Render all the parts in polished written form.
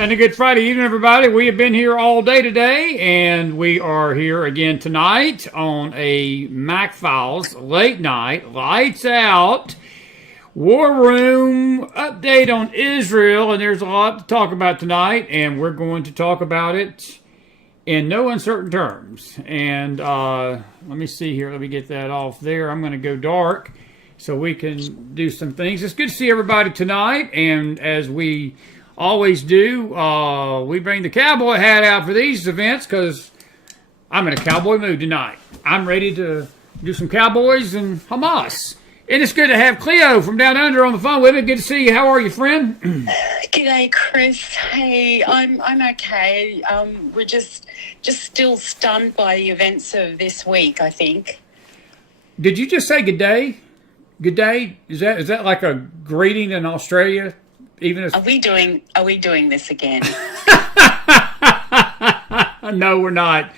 And a good Friday evening, everybody. We have been here all day today, and we are here again tonight on a Mac Files late night, lights out, war room update on Israel. And there's a lot to talk about tonight, and we're going to talk about it in no uncertain terms. And let me see here. Let me get that off there. I'm going to go dark so we can do some things. It's good to see everybody tonight, and as we always do, we bring the cowboy hat out for these events because I'm in a cowboy mood tonight. I'm ready to do some cowboys and Hamas. And it's good to have Kleo from down under on the phone with me. Good to see you. How are you, friend? G'day, Chris. Hey, I'm okay. We're just still stunned by the events of this week, I think. Did you just say good day? Good day? Is that like a greeting in Australia? Even as... Are we doing this again? No, we're not.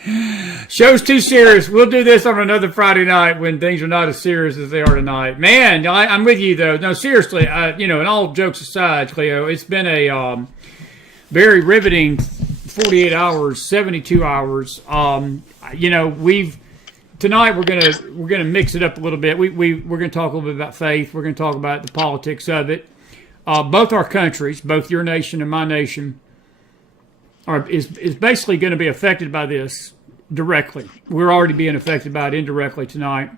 Show's too serious. We'll do this on another Friday night when things are not as serious as they are tonight. Man, I'm with you, though. No, seriously, and all jokes aside, Kleo, it's been a very riveting 48 hours, 72 hours. Tonight we're gonna mix it up a little bit. We're gonna talk a little bit about faith. We're gonna talk about the politics of it. Both our countries, both your nation and my nation, is basically going to be affected by this directly. We're already being affected by it indirectly tonight,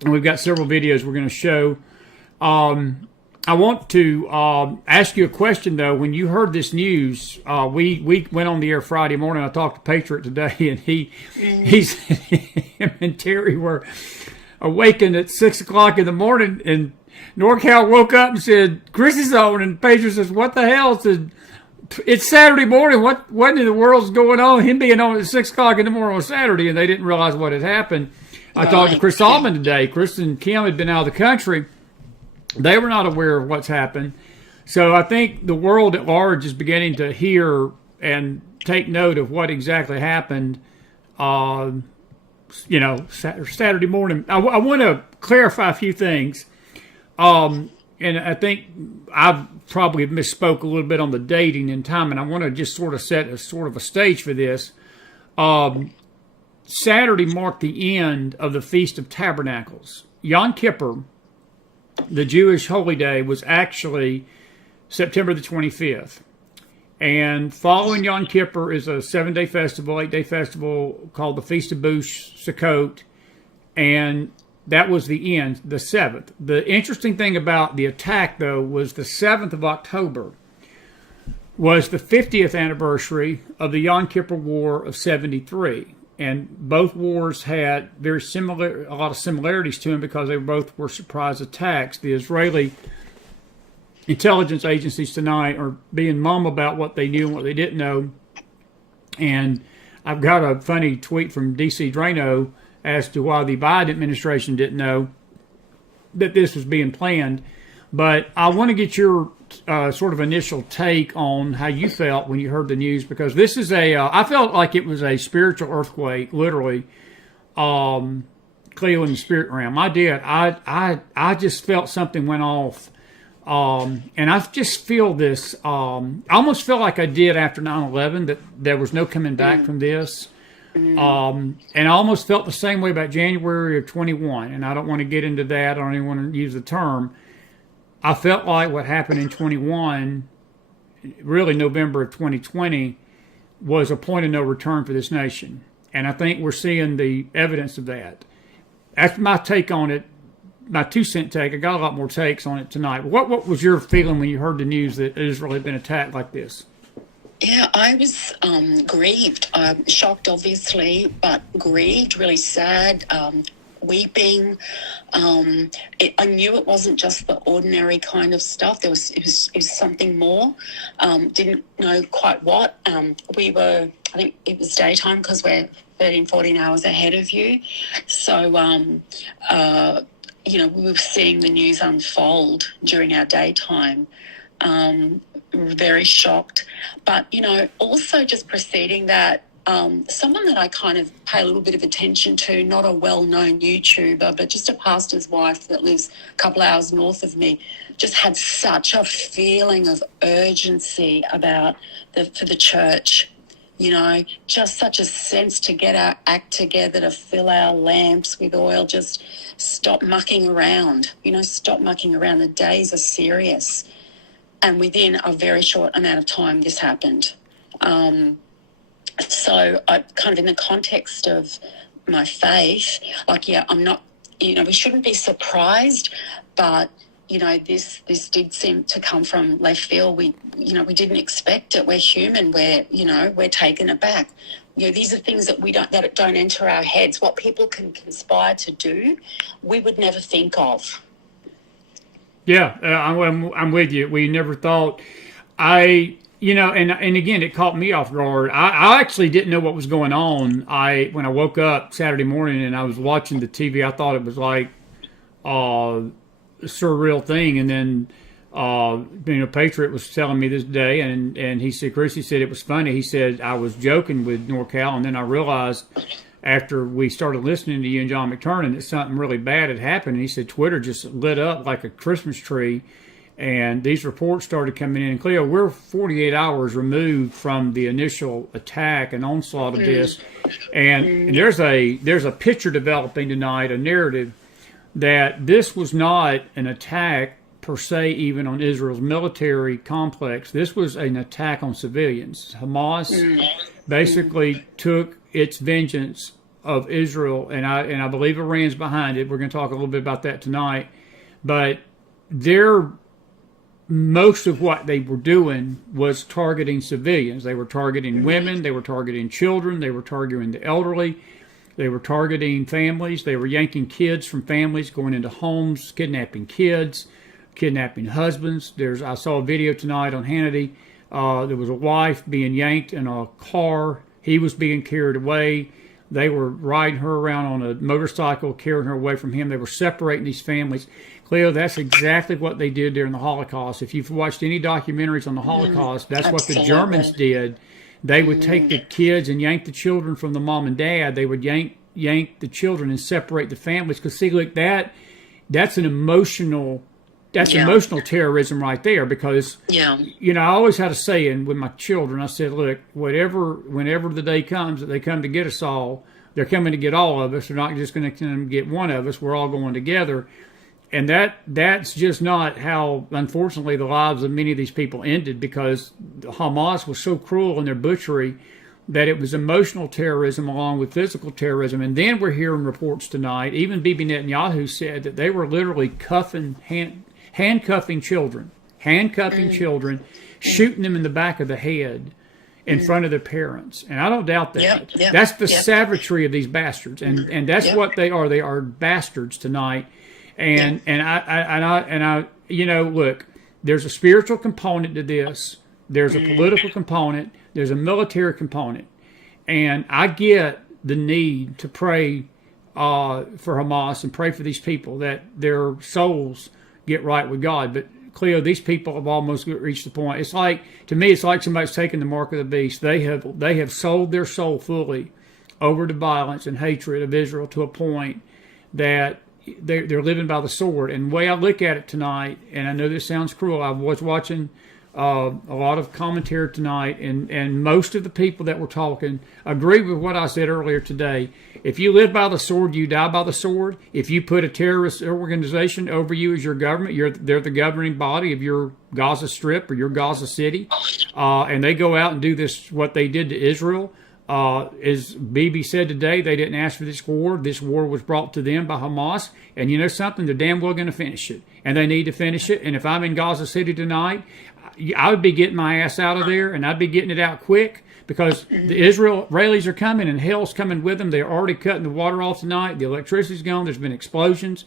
and we've got several videos we're going to show. I want to ask you a question, though. When you heard this news, we went on the air Friday morning. I talked to Patriot today, and him and Terry were awakened at 6 o'clock in the morning, and NorCal woke up and said, "Chris is on," and Patriot says, "What the hell?" Said, "It's Saturday morning. What in the world's going on?" Him being on at 6 o'clock in the morning on Saturday, and they didn't realize what had happened. I talked to Chris Solomon today. Chris and Kim had been out of the country. They were not aware of what's happened. So I think the world at large is beginning to hear and take note of what exactly happened, Saturday morning. I want to clarify a few things. And I think I've probably misspoke a little bit on the dating and time, and I want to just sort of set a stage for this. Saturday marked the end of the Feast of Tabernacles. Yom Kippur, the Jewish holy day, was actually September the 25th. And following Yom Kippur is a 7-day festival, 8-day festival called the Feast of Bush Sukkot. And that was the end, the 7th. The interesting thing about the attack, though, was the 7th of October was the 50th anniversary of the Yom Kippur War of 73. And both wars had a lot of similarities to them because they both were surprise attacks. The Israeli intelligence agencies tonight are being mum about what they knew and what they didn't know. And I've got a funny tweet from DC Drano as to why the Biden administration didn't know that this was being planned. But I want to get your sort of initial take on how you felt when you heard the news, because this is I felt like it was a spiritual earthquake, literally, Kleo, in the spirit realm. I did. I just felt something went off. And I just feel this, I almost feel like I did after 9/11, that there was no coming back from this. And I almost felt the same way about January of 21. And I don't want to get into that. I don't even want to use the term. I felt like what happened in 21, really November of 2020, was a point of no return for this nation. And I think we're seeing the evidence of that. That's my take on it, my 2-cent take. I got a lot more takes on it tonight. What was your feeling when you heard the news that Israel had been attacked like this? Yeah, I was grieved, shocked, obviously, but grieved, really sad, weeping. I knew it wasn't just the ordinary kind of stuff. It was something more. Didn't know quite what. I think it was daytime because we're 13, 14 hours ahead of you. So, we were seeing the news unfold during our daytime. Very shocked. But, also just preceding that, someone that I kind of pay a little bit of attention to, not a well-known YouTuber, but just a pastor's wife that lives a couple hours north of me, just had such a feeling of urgency for the church, just such a sense to get our act together, to fill our lamps with oil, just stop mucking around, stop mucking around. The days are serious. And within a very short amount of time, this happened. So I kind of, in the context of my faith, I'm not, we shouldn't be surprised, but, this did seem to come from left field. We didn't expect it. We're human. We're taken aback. These are things that don't enter our heads. What people can conspire to do, we would never think of. Yeah, I'm with you. We never thought. And again, it caught me off guard. I actually didn't know what was going on. When I woke up Saturday morning and I was watching the TV, I thought it was like a surreal thing. And then Patriot was telling me this day, and he said, Chris, he said it was funny. He said, I was joking with NorCal, and then I realized after we started listening to you and John McTernan that something really bad had happened. And he said Twitter just lit up like a Christmas tree, and these reports started coming in. And Kleo, we're 48 hours removed from the initial attack and onslaught of this, and there's a picture developing tonight, a narrative that this was not an attack per se even on Israel's military complex. This was an attack on civilians. Hamas basically took its vengeance of Israel, and I believe Iran's behind it. We're going to talk a little bit about that tonight. But most of what they were doing was targeting civilians. They were targeting women, they were targeting children, they were targeting the elderly, they were targeting families, they were yanking kids from families, going into homes, kidnapping kids, kidnapping husbands. I saw a video tonight on Hannity. There was a wife being yanked in a car. He was being carried away. They were riding her around on a motorcycle, carrying her away from him. They were separating these families. Kleo, that's exactly what they did during the Holocaust. If you've watched any documentaries on the Holocaust, that's what the Germans did. They would take the kids and yank the children from the mom and dad. They would yank the children and separate the families. Because, see, look, that's an emotional... That's emotional terrorism right there, because, I always had a saying with my children. I said, look, whenever the day comes that they come to get us all, they're coming to get all of us. They're not just going to come and get one of us. We're all going together. And that's just not how, unfortunately, the lives of many of these people ended, because Hamas was so cruel in their butchery that it was emotional terrorism along with physical terrorism. And then we're hearing reports tonight, even Bibi Netanyahu said that they were literally handcuffing children, shooting them in the back of the head in front of their parents. And I don't doubt that. That's the savagery of these bastards. And that's what they are. They are bastards tonight. And I look, there's a spiritual component to this. There's a political component. There's a military component. And I get the need to pray for Hamas and pray for these people that their souls get right with God. But Kleo, these people have almost reached the point. It's like, to me, it's like somebody's taken the mark of the beast. They have sold their soul fully over to violence and hatred of Israel to a point that they're living by the sword. And the way I look at it tonight, and I know this sounds cruel, I was watching a lot of commentary tonight, and most of the people that were talking agree with what I said earlier today. If you live by the sword, you die by the sword. If you put a terrorist organization over you as your government, they're the governing body of your Gaza Strip or your Gaza City, and they go out and do this, what they did to Israel. As Bibi said today, they didn't ask for this war. This war was brought to them by Hamas. And you know something? They're damn well going to finish it. And they need to finish it. And if I'm in Gaza City tonight, I would be getting my ass out of there, and I'd be getting it out quick, because the Israelis are coming, and hell's coming with them. They're already cutting the water off tonight. The electricity's gone. There's been explosions.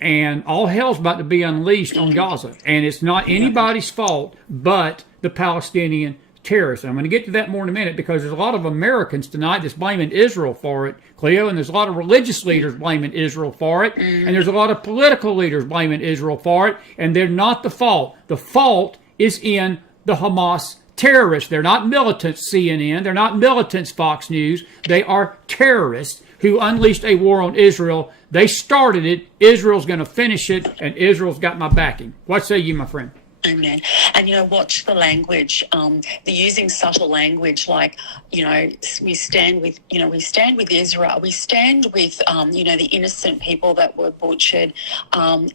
And all hell's about to be unleashed on Gaza. And it's not anybody's fault but the Palestinian terrorists. I'm going to get to that more in a minute, because there's a lot of Americans tonight that's blaming Israel for it, Kleo, and there's a lot of religious leaders blaming Israel for it, and there's a lot of political leaders blaming Israel for it, and they're not the fault. The fault is in the Hamas terrorists. They're not militants, CNN. They're not militants, Fox News. They are terrorists who unleashed a war on Israel. They started it. Israel's going to finish it, and Israel's got my backing. What say you, my friend? Amen. And, watch the language. They're using subtle language like, we stand with Israel. We stand with, the innocent people that were butchered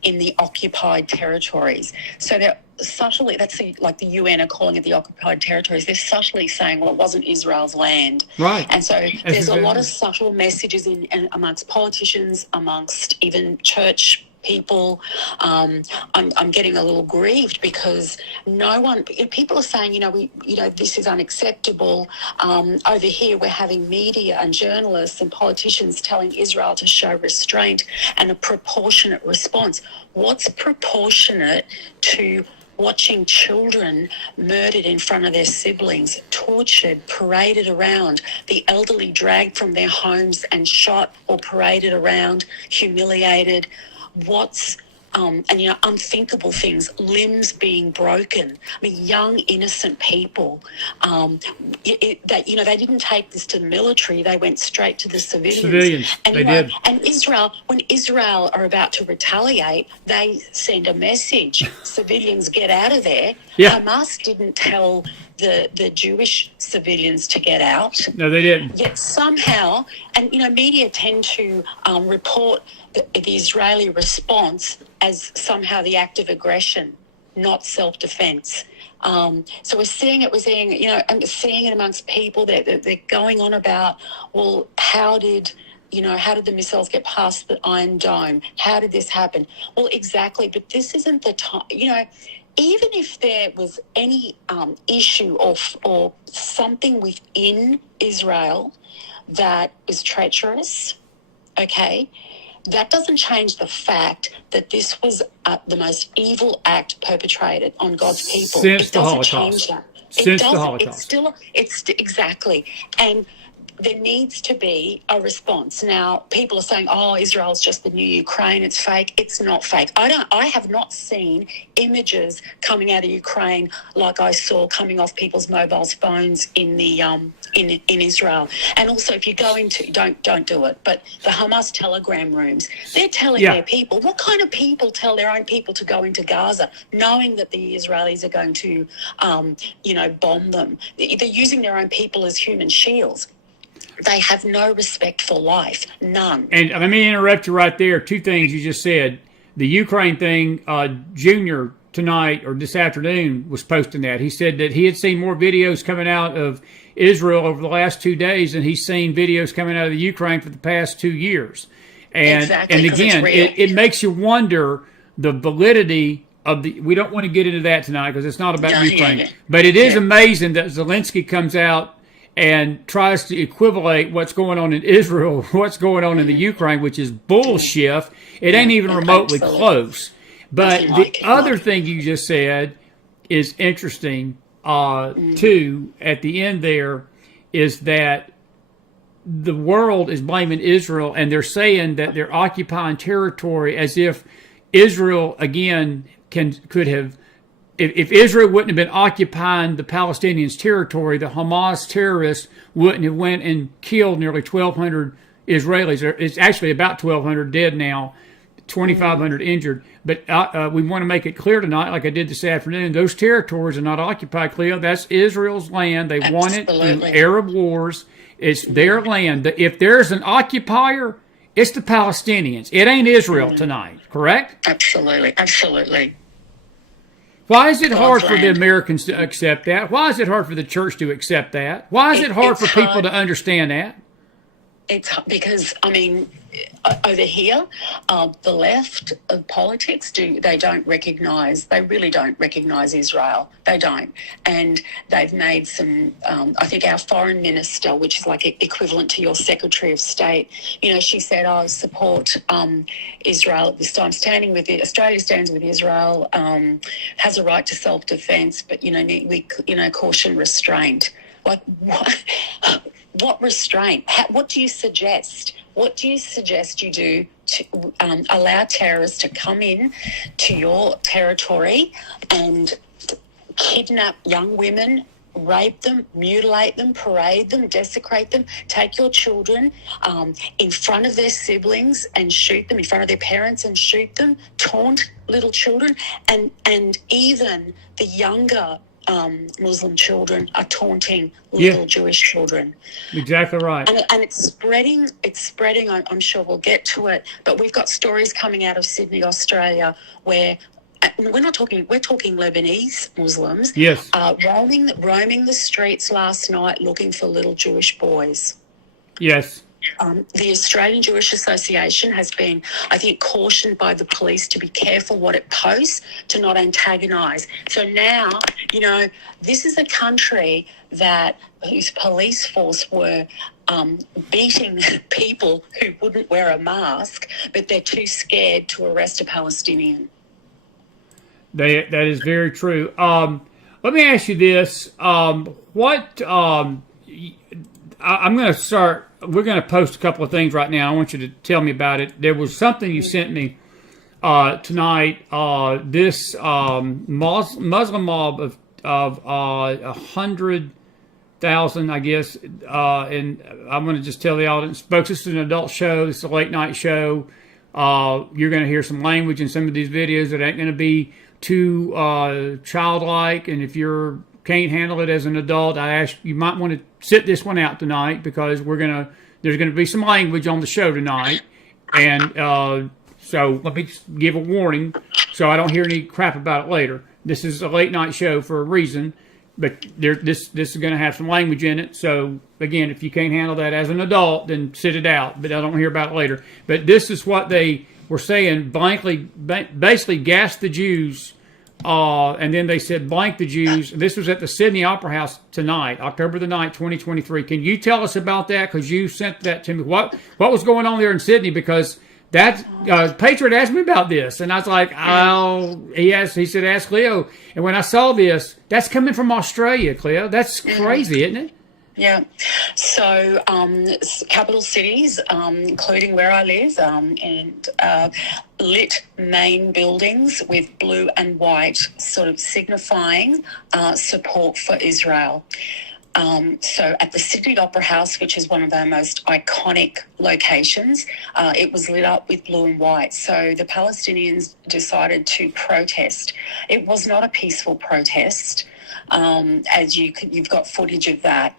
in the occupied territories. So they're subtly, like the UN are calling it the occupied territories. They're subtly saying, well, it wasn't Israel's land. Right. And so there's a lot of subtle messages amongst politicians, amongst even church people. I'm getting a little grieved, because people are saying, this is unacceptable. Over here, we're having media and journalists and politicians telling Israel to show restraint and a proportionate response. What's proportionate to watching children murdered in front of their siblings, tortured, paraded around, the elderly dragged from their homes and shot or paraded around, humiliated? What's and you know, unthinkable things, limbs being broken. I mean, young innocent people. That you know, they didn't take this to the military; they went straight to the civilians. And, they did. And Israel, when Israel are about to retaliate, they send a message: civilians, get out of there. Yeah. Hamas didn't tell the Jewish civilians to get out. No, they didn't. Yet somehow, and you know, media tend to report the Israeli response as somehow the act of aggression, not self-defense. So we're seeing it, you know, and seeing it amongst people that they're going on about, well, how did the missiles get past the Iron Dome? How did this happen? Well, exactly, but this isn't the time, you know. Even if there was any issue or something within Israel that is treacherous, okay, that doesn't change the fact that this was the most evil act perpetrated on God's people. Since it the doesn't Holocaust. change that. Since the Holocaust. It's exactly. And there needs to be a response. Now, people are saying, oh, Israel's just the new Ukraine, it's fake. It's not fake. I have not seen images coming out of Ukraine like I saw coming off people's mobile phones in the in Israel. And also, if you go into, don't do it, but the Hamas telegram rooms, they're telling their people, what kind of people tell their own people to go into Gaza, knowing that the Israelis are going to, bomb them? They're using their own people as human shields. They have no respect for life, none. And let me interrupt you right there. Two things you just said. The Ukraine thing, Junior tonight or this afternoon was posting that. He said that he had seen more videos coming out of Israel over the last 2 days than he's seen videos coming out of the Ukraine for the past 2 years. And, exactly, and again, it makes you wonder the validity of the. We don't want to get into that tonight because it's not about Ukraine. Yeah. But it is amazing that Zelensky comes out and tries to equivalate what's going on in Israel, what's going on in the Ukraine, which is bullshit. It ain't even remotely close. But the other thing you just said is interesting, too, at the end there, is that the world is blaming Israel, and they're saying that they're occupying territory as if Israel, again, could have... If Israel wouldn't have been occupying the Palestinians' territory, the Hamas terrorists wouldn't have went and killed nearly 1,200 Israelis. It's actually about 1,200 dead now, 2,500 injured. But we want to make it clear tonight, like I did this afternoon, those territories are not occupied, Kleo. That's Israel's land. They won it in Arab wars. It's their land. If there's an occupier, it's the Palestinians. It ain't Israel tonight, correct? Absolutely. Why is it hard for the Americans to accept that? Why is it hard for the church to accept that? Why is it hard for people to understand that? It's because, I mean, over here, the left of politics, they really don't recognise Israel. They don't. And they've made some, I think our foreign minister, which is like equivalent to your Secretary of State, you know, she said, I support Israel at this time. Australia stands with Israel, has a right to self-defence, but, caution restraint. Like, what restraint? What do you suggest? What do you suggest you do to allow terrorists to come in to your territory and kidnap young women, rape them, mutilate them, parade them, desecrate them, take your children in front of their siblings and shoot them, in front of their parents and shoot them, taunt little children, and even the younger Muslim children are taunting little Jewish children. Exactly right. And it's spreading. I'm sure we'll get to it. But we've got stories coming out of Sydney, Australia, where we're talking Lebanese Muslims. Yes. Roaming the streets last night looking for little Jewish boys. Yes. The Australian Jewish Association has been, I think, cautioned by the police to be careful what it posts, to not antagonise. So now, this is a country whose police force were beating people who wouldn't wear a mask, but they're too scared to arrest a Palestinian. That is very true. Let me ask you this. I'm going to start... We're going to post a couple of things right now. I want you to tell me about it. There was something you sent me tonight. This Muslim mob of 100,000, I guess, and I'm going to just tell the audience, folks, this is an adult show. This is a late night show. You're going to hear some language in some of these videos that ain't going to be too childlike, and if you can't handle it as an adult, I ask you might want to sit this one out tonight, because there's going to be some language on the show tonight, and so let me just give a warning so I don't hear any crap about it later. This is a late night show for a reason, but this is going to have some language in it. So again, if you can't handle that as an adult, then sit it out, but I don't hear about it later. But this is what they were saying, basically gas the Jews, and then they said blank the Jews. This was at the Sydney Opera House tonight, October the 9th, 2023. Can you tell us about that? Because you sent that to me. What was going on there in Sydney? Because that Patriot asked me about this, and I was like, he said, ask Kleo. And when I saw this, that's coming from Australia, Kleo. That's crazy, isn't it? Yeah. So capital cities, including where I live, and lit main buildings with blue and white, sort of signifying support for Israel. So at the Sydney Opera House, which is one of our most iconic locations, it was lit up with blue and white. So the Palestinians decided to protest. It was not a peaceful protest, as you've got footage of that.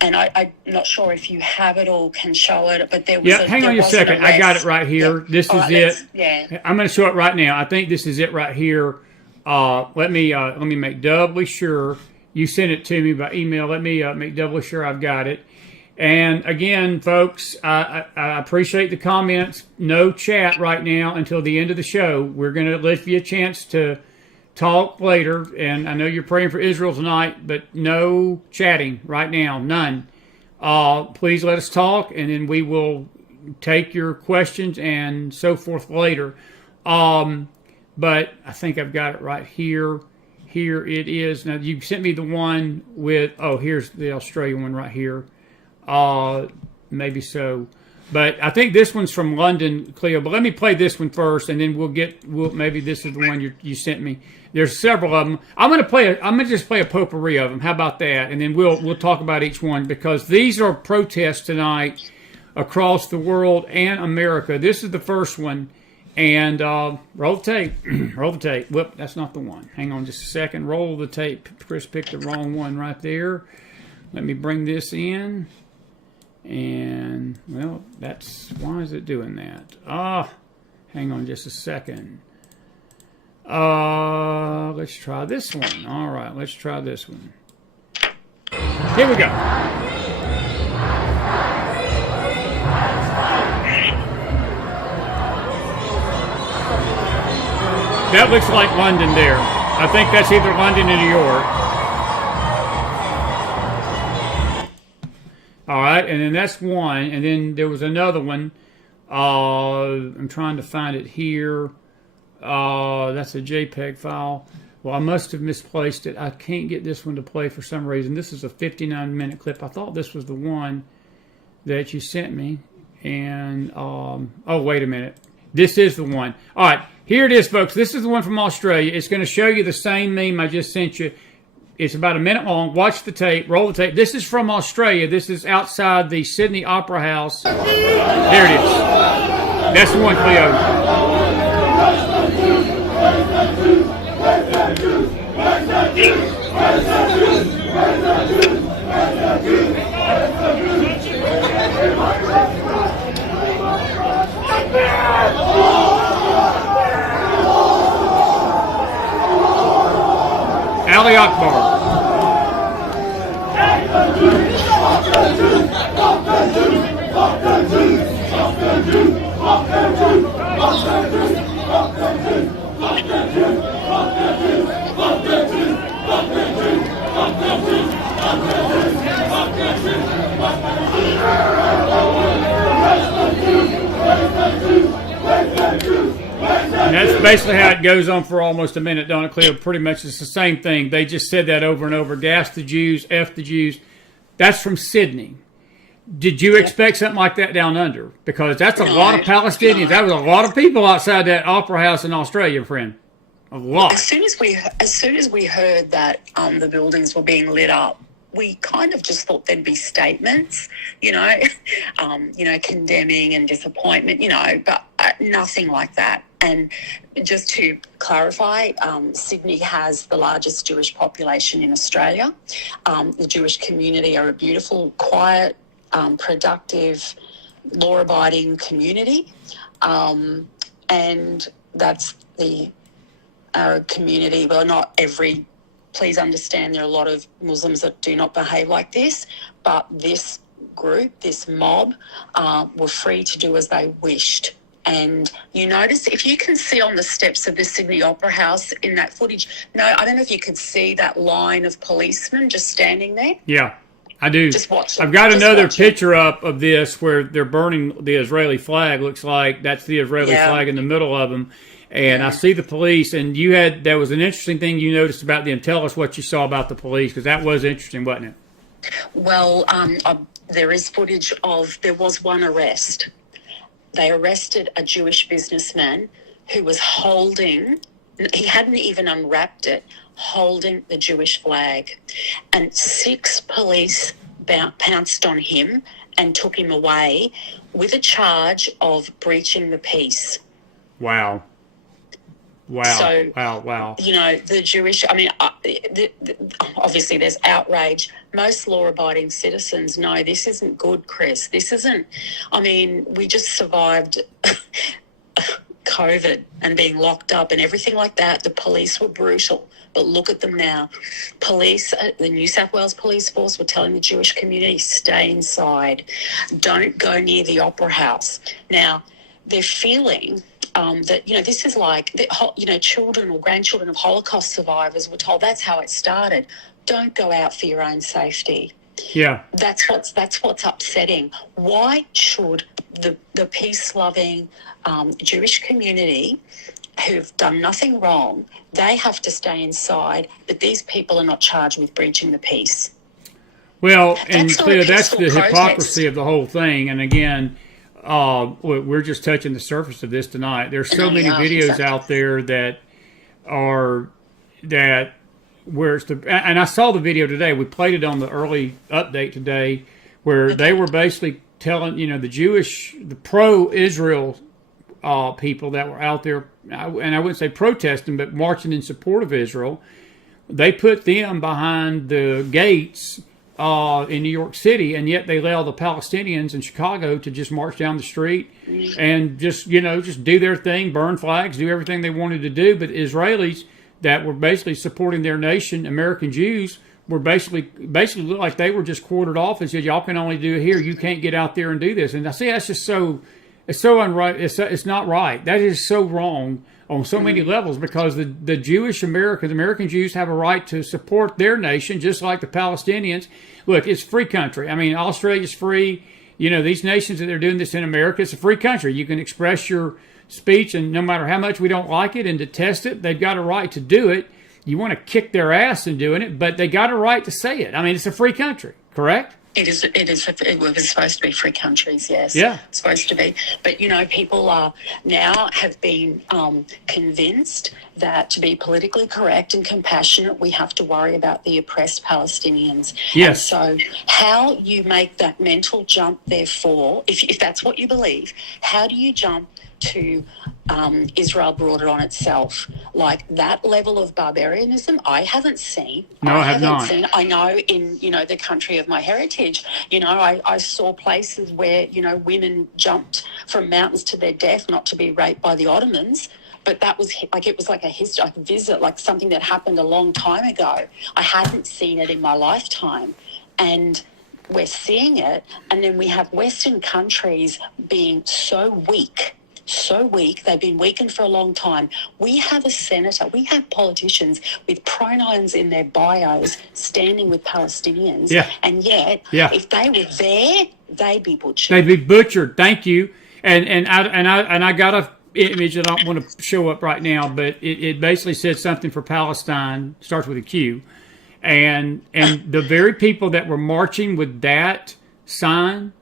And I'm not sure if you have it or can show it, but there was hang on a second. I got it right here. Yeah. This is it. Yeah. I'm going to show it right now. I think this is it right here. Let me make doubly sure. You sent it to me by email. Let me make doubly sure I've got it. And again, folks, I appreciate the comments. No chat right now until the end of the show. We're going to give you a chance to talk later. And I know you're praying for Israel tonight, but no chatting right now. None. Please let us talk, and then we will take your questions and so forth later. But I think I've got it right here. Here it is. Now, you sent me the one with, here's the Australian one right here. Maybe so. But I think this one's from London, Kleo. But let me play this one first, and then maybe this is the one you sent me. There's several of them. I'm gonna just play a potpourri of them. How about that? And then we'll talk about each one, because these are protests tonight across the world and America. This is the first one. And roll the tape. Roll the tape. Whoop, that's not the one. Hang on just a second. Roll the tape. Chris picked the wrong one right there. Let me bring this in. And, well, why is it doing that? Hang on just a second. Let's try this one. All right, let's try this one. Here we go. That looks like London there. I think that's either London or New York. All right, and then that's one. And then there was another one. I'm trying to find it here. That's a JPEG file. Well, I must have misplaced it. I can't get this one to play for some reason. This is a 59-minute clip. I thought this was the one that you sent me. And, wait a minute. This is the one. All right, here it is, folks. This is the one from Australia. It's going to show you the same meme I just sent you. It's about a minute long. Watch the tape. Roll the tape. This is from Australia. This is outside the Sydney Opera House. There it is. That's the one, Kleo. Ali Akbar. And that's basically how it goes on for almost a minute, don't it, Kleo? Pretty much it's the same thing. They just said that over and over. Gas the Jews, F the Jews. That's from Sydney. Did you expect something like that down under? Because that's a No, lot of Palestinians. no. That was a lot of people outside that opera house in Australia, friend. A lot. As soon as we heard that the buildings were being lit up, we kind of just thought there'd be statements, condemning and disappointment, but nothing like that. And just to clarify, Sydney has the largest Jewish population in Australia. The Jewish community are a beautiful, quiet, productive, law-abiding community, and that's the Arab community. Well, not every. Please understand, there are a lot of Muslims that do not behave like this, but this group, this mob, were free to do as they wished. And you notice, if you can see on the steps of the Sydney Opera House in that footage, I don't know if you could see that line of policemen just standing there. Yeah, I do. Just watch it. I've got Just another watch it. picture up of this where they're burning the Israeli flag. Looks like that's the Israeli flag in the middle of them. And I see the police, and there was an interesting thing you noticed about them. Tell us what you saw about the police, because that was interesting, wasn't it? Well, there is footage there was one arrest. They arrested a Jewish businessman who was he hadn't even unwrapped it, holding the Jewish flag. And 6 police pounced on him and took him away with a charge of breaching the peace. Wow. Wow. So, Wow. The Jewish, obviously there's outrage. Most law-abiding citizens know this isn't good, Chris. This isn't, we just survived COVID and being locked up and everything like that. The police were brutal, but look at them now. Police, the New South Wales Police Force were telling the Jewish community, stay inside. Don't go near the Opera House. Now, they're feeling that, this is like, children or grandchildren of Holocaust survivors were told that's how it started. Don't go out for your own safety. Yeah. That's what's upsetting. Why should the peace-loving Jewish community who've done nothing wrong, they have to stay inside, but these people are not charged with breaching the peace? Well, and That's not Kleo, a that's the peaceful hypocrisy protest. of the whole thing. And again, we're just touching the surface of this tonight. There's so many videos exactly. out there where it's and I saw the video today. We played it on the early update today, where they were basically telling, the pro-Israel people that were out there, and I wouldn't say protesting, but marching in support of Israel. They put them behind the gates in New York City, and yet they allow the Palestinians in Chicago to just march down the street and just do their thing, burn flags, do everything they wanted to do. But Israelis that were basically supporting their nation, American Jews, were basically looked like they were just quartered off and said, y'all can only do it here. You can't get out there and do this. And I see that's just it's so unright. It's not right. That is so wrong on so many levels, because the Jewish American Jews have a right to support their nation just like the Palestinians. Look, it's a free country. Australia's free. These nations that they're doing this in America, it's a free country. You can express your speech, and no matter how much we don't like it and detest it, they've got a right to do it. You want to kick their ass in doing it, but they got a right to say it. It's a free country, correct? It was supposed to be free countries, yes. Yeah. It's supposed to be. But, people are now have been convinced that to be politically correct and compassionate, we have to worry about the oppressed Palestinians. Yes. And so how you make that mental jump, therefore, if that's what you believe, how do you jump to Israel brought it on itself? Like that level of barbarianism, I haven't seen. No, I have not. I know in, the country of my heritage, I saw places where, women jumped from mountains to their death not to be raped by the Ottomans. But that was it was like a history, like a visit, like something that happened a long time ago. I hadn't seen it in my lifetime. And we're seeing it. And then we have Western countries being so weak. They've been weakened for a long time. We have a senator, we have politicians with pronouns in their bios standing with Palestinians. Yeah. And yet, if they were there, they'd be butchered. They'd be butchered. Thank you. And I got a image that I don't want to show up right now, but it basically said something for Palestine, starts with a Q. And the very people that were marching with that sign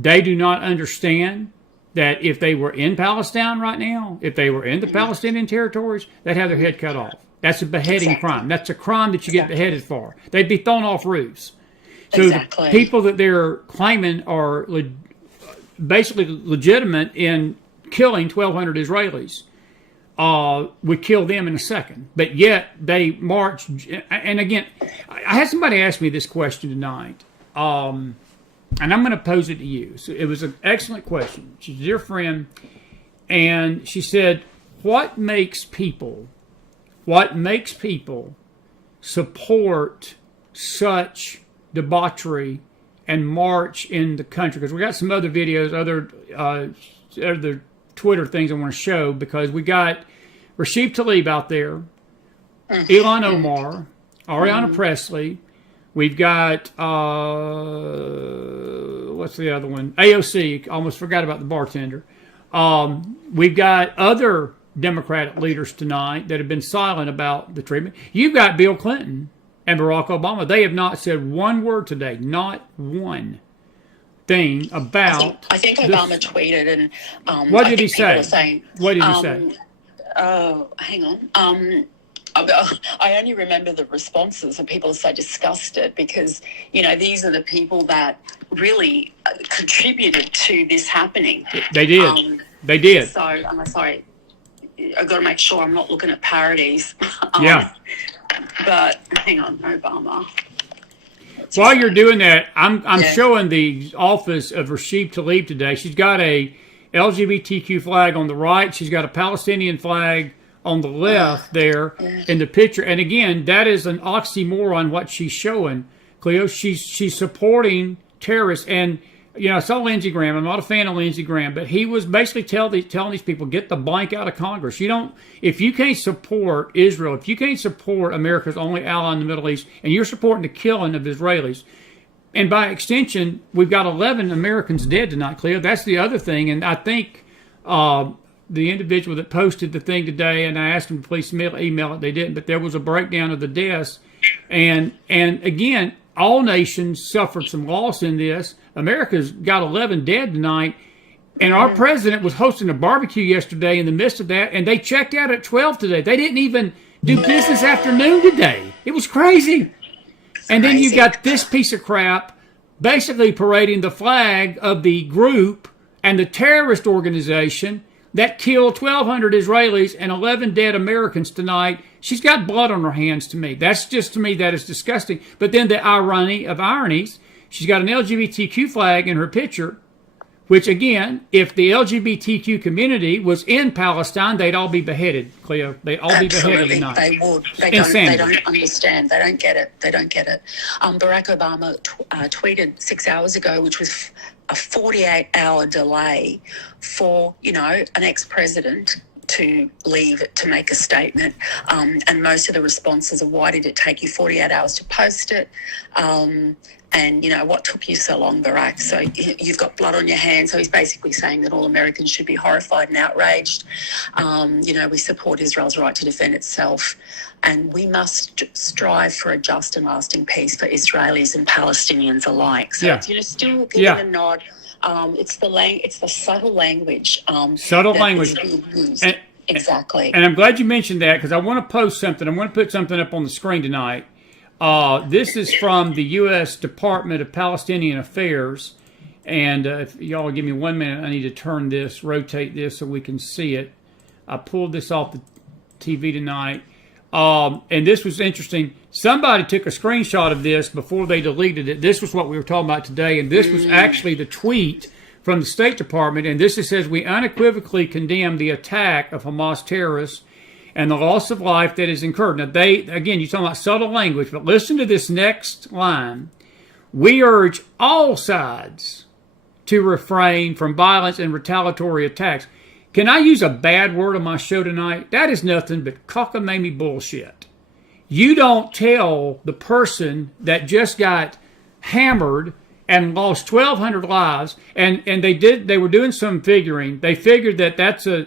They do not understand that if they were in Palestine right now, if they were in the Palestinian territories, they'd have their head cut off. That's a beheading crime. That's a crime that you get beheaded for. They'd be thrown off roofs. So the people that they're claiming are basically legitimate in killing 1,200 Israelis would kill them in a second. But yet they march. And again, I had somebody ask me this question tonight. And I'm going to pose it to you. So it was an excellent question. She's a dear friend. And she said, what makes people support such debauchery and march in the country? Because we got some other videos, other Twitter things I want to show, because we got Rashid Tlaib out there, Ilhan Omar, Ariana Presley. We've got, what's the other one? AOC, almost forgot about the bartender. We've got other Democratic leaders tonight that have been silent about the treatment. You've got Bill Clinton and Barack Obama. They have not said one word today, not one thing about. I think Obama tweeted, and what did he say? What did he say? Oh, hang on. I only remember the responses, and people are so disgusted because, these are the people that really contributed to this happening. They did. They did. So, I'm sorry. I've got to make sure I'm not looking at parodies. Yeah. But hang on, Obama. While you're doing that, I'm showing the office of Rashid Tlaib today. She's got a LGBTQ flag on the right. She's got a Palestinian flag on the left there in the picture. And again, that is an oxymoron what she's showing, Kleo. She's supporting terrorists. And, I saw Lindsey Graham. I'm not a fan of Lindsey Graham, but he was basically telling these people, get the blank out of Congress. If you can't support Israel, if you can't support America's only ally in the Middle East, and you're supporting the killing of Israelis, and by extension, we've got 11 Americans dead tonight, Kleo. That's the other thing. And I think the individual that posted the thing today, and I asked them to please email it, they didn't, but there was a breakdown of the deaths. And again, all nations suffered some loss in this. America's got 11 dead tonight. And our president was hosting a barbecue yesterday in the midst of that, and they checked out at 12 today. They didn't even do business afternoon today. It was crazy. And then you got this piece of crap basically parading the flag of the group and the terrorist organization that killed 1,200 Israelis and 11 dead Americans tonight. She's got blood on her hands to me. That's just, to me, that is disgusting. But then the irony of ironies, she's got an LGBTQ flag in her picture, which, again, if the LGBTQ community was in Palestine, they'd all be beheaded, Kleo. They'd all be beheaded tonight. They would. They don't understand. They don't get it. Barack Obama tweeted 6 hours ago, which was a 48-hour delay for, an ex-president to leave to make a statement. And most of the responses are, why did it take you 48 hours to post it? And, what took you so long, Barack? So you've got blood on your hands. So he's basically saying that all Americans should be horrified and outraged. We support Israel's right to defend itself. And we must strive for a just and lasting peace for Israelis and Palestinians alike. So, still giving a nod. It's the subtle language. Subtle language. Exactly. And I'm glad you mentioned that, because I want to post something. I want to put something up on the screen tonight. This is from the U.S. Department of Palestinian Affairs. And if y'all give me 1 minute, I need to rotate this so we can see it. I pulled this off the TV tonight. And this was interesting. Somebody took a screenshot of this before they deleted it. This was what we were talking about today. And this was actually the tweet from the State Department. And this says, we unequivocally condemn the attack of Hamas terrorists and the loss of life that is incurred. Now, again, you're talking about subtle language, but listen to this next line. We urge all sides to refrain from violence and retaliatory attacks. Can I use a bad word on my show tonight? That is nothing but cockamamie bullshit. You don't tell the person that just got hammered and lost 1,200 lives, and they were doing some figuring. They figured that that's with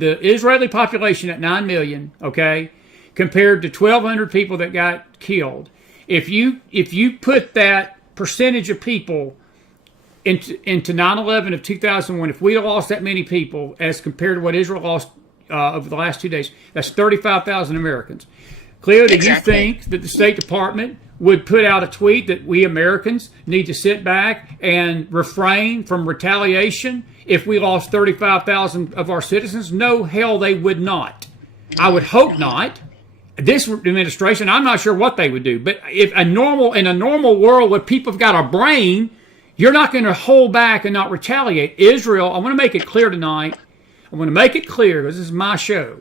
the Israeli population at 9 million, okay, compared to 1,200 people that got killed. If you put that percentage of people into 9/11 of 2001, if we lost that many people as compared to what Israel lost over the last 2 days, that's 35,000 Americans. Kleo, do you think that the State Department would put out a tweet that we Americans need to sit back and refrain from retaliation if we lost 35,000 of our citizens? No, hell, they would not. I would hope not. This administration, I'm not sure what they would do. But if in a normal world where people have got a brain, you're not going to hold back and not retaliate. Israel, I want to make it clear tonight. I want to make it clear because this is my show.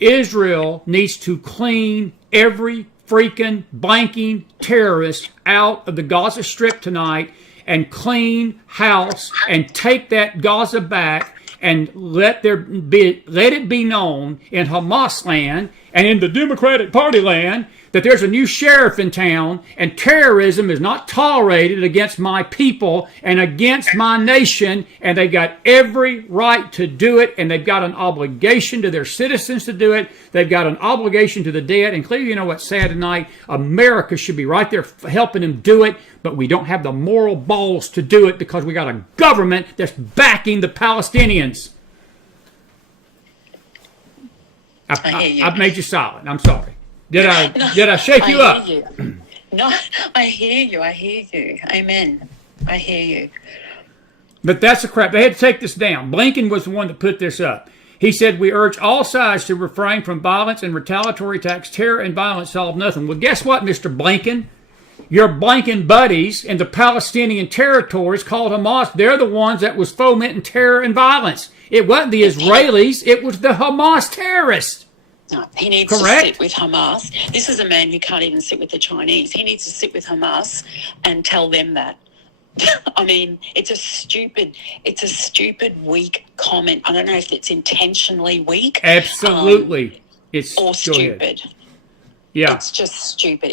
Israel needs to clean every freaking blanking terrorist out of the Gaza Strip tonight and clean house and take that Gaza back and let it be known in Hamas land and in the Democratic Party land that there's a new sheriff in town and terrorism is not tolerated against my people and against my nation, and they've got every right to do it, and they've got an obligation to their citizens to do it. They've got an obligation to the dead. And Kleo, you know what's sad tonight? America should be right there helping them do it, but we don't have the moral balls to do it because we got a government that's backing the Palestinians. I've made you silent. I'm sorry. Did I shake you up? No, I hear you. Amen. I hear you. But that's the crap. They had to take this down. Blinken was the one that put this up. He said, we urge all sides to refrain from violence and retaliatory attacks. Terror and violence solve nothing. Well, guess what, Mr. Blinken? Your Blinken buddies in the Palestinian territories called Hamas, they're the ones that was fomenting terror and violence. It wasn't the Israelis. It was the Hamas terrorists. No, he needs to sit with Hamas. This is a man who can't even sit with the Chinese. He needs to sit with Hamas and tell them that. I mean, it's a stupid, weak comment. I don't know if it's intentionally weak. Absolutely. Or stupid. Yeah. It's just stupid.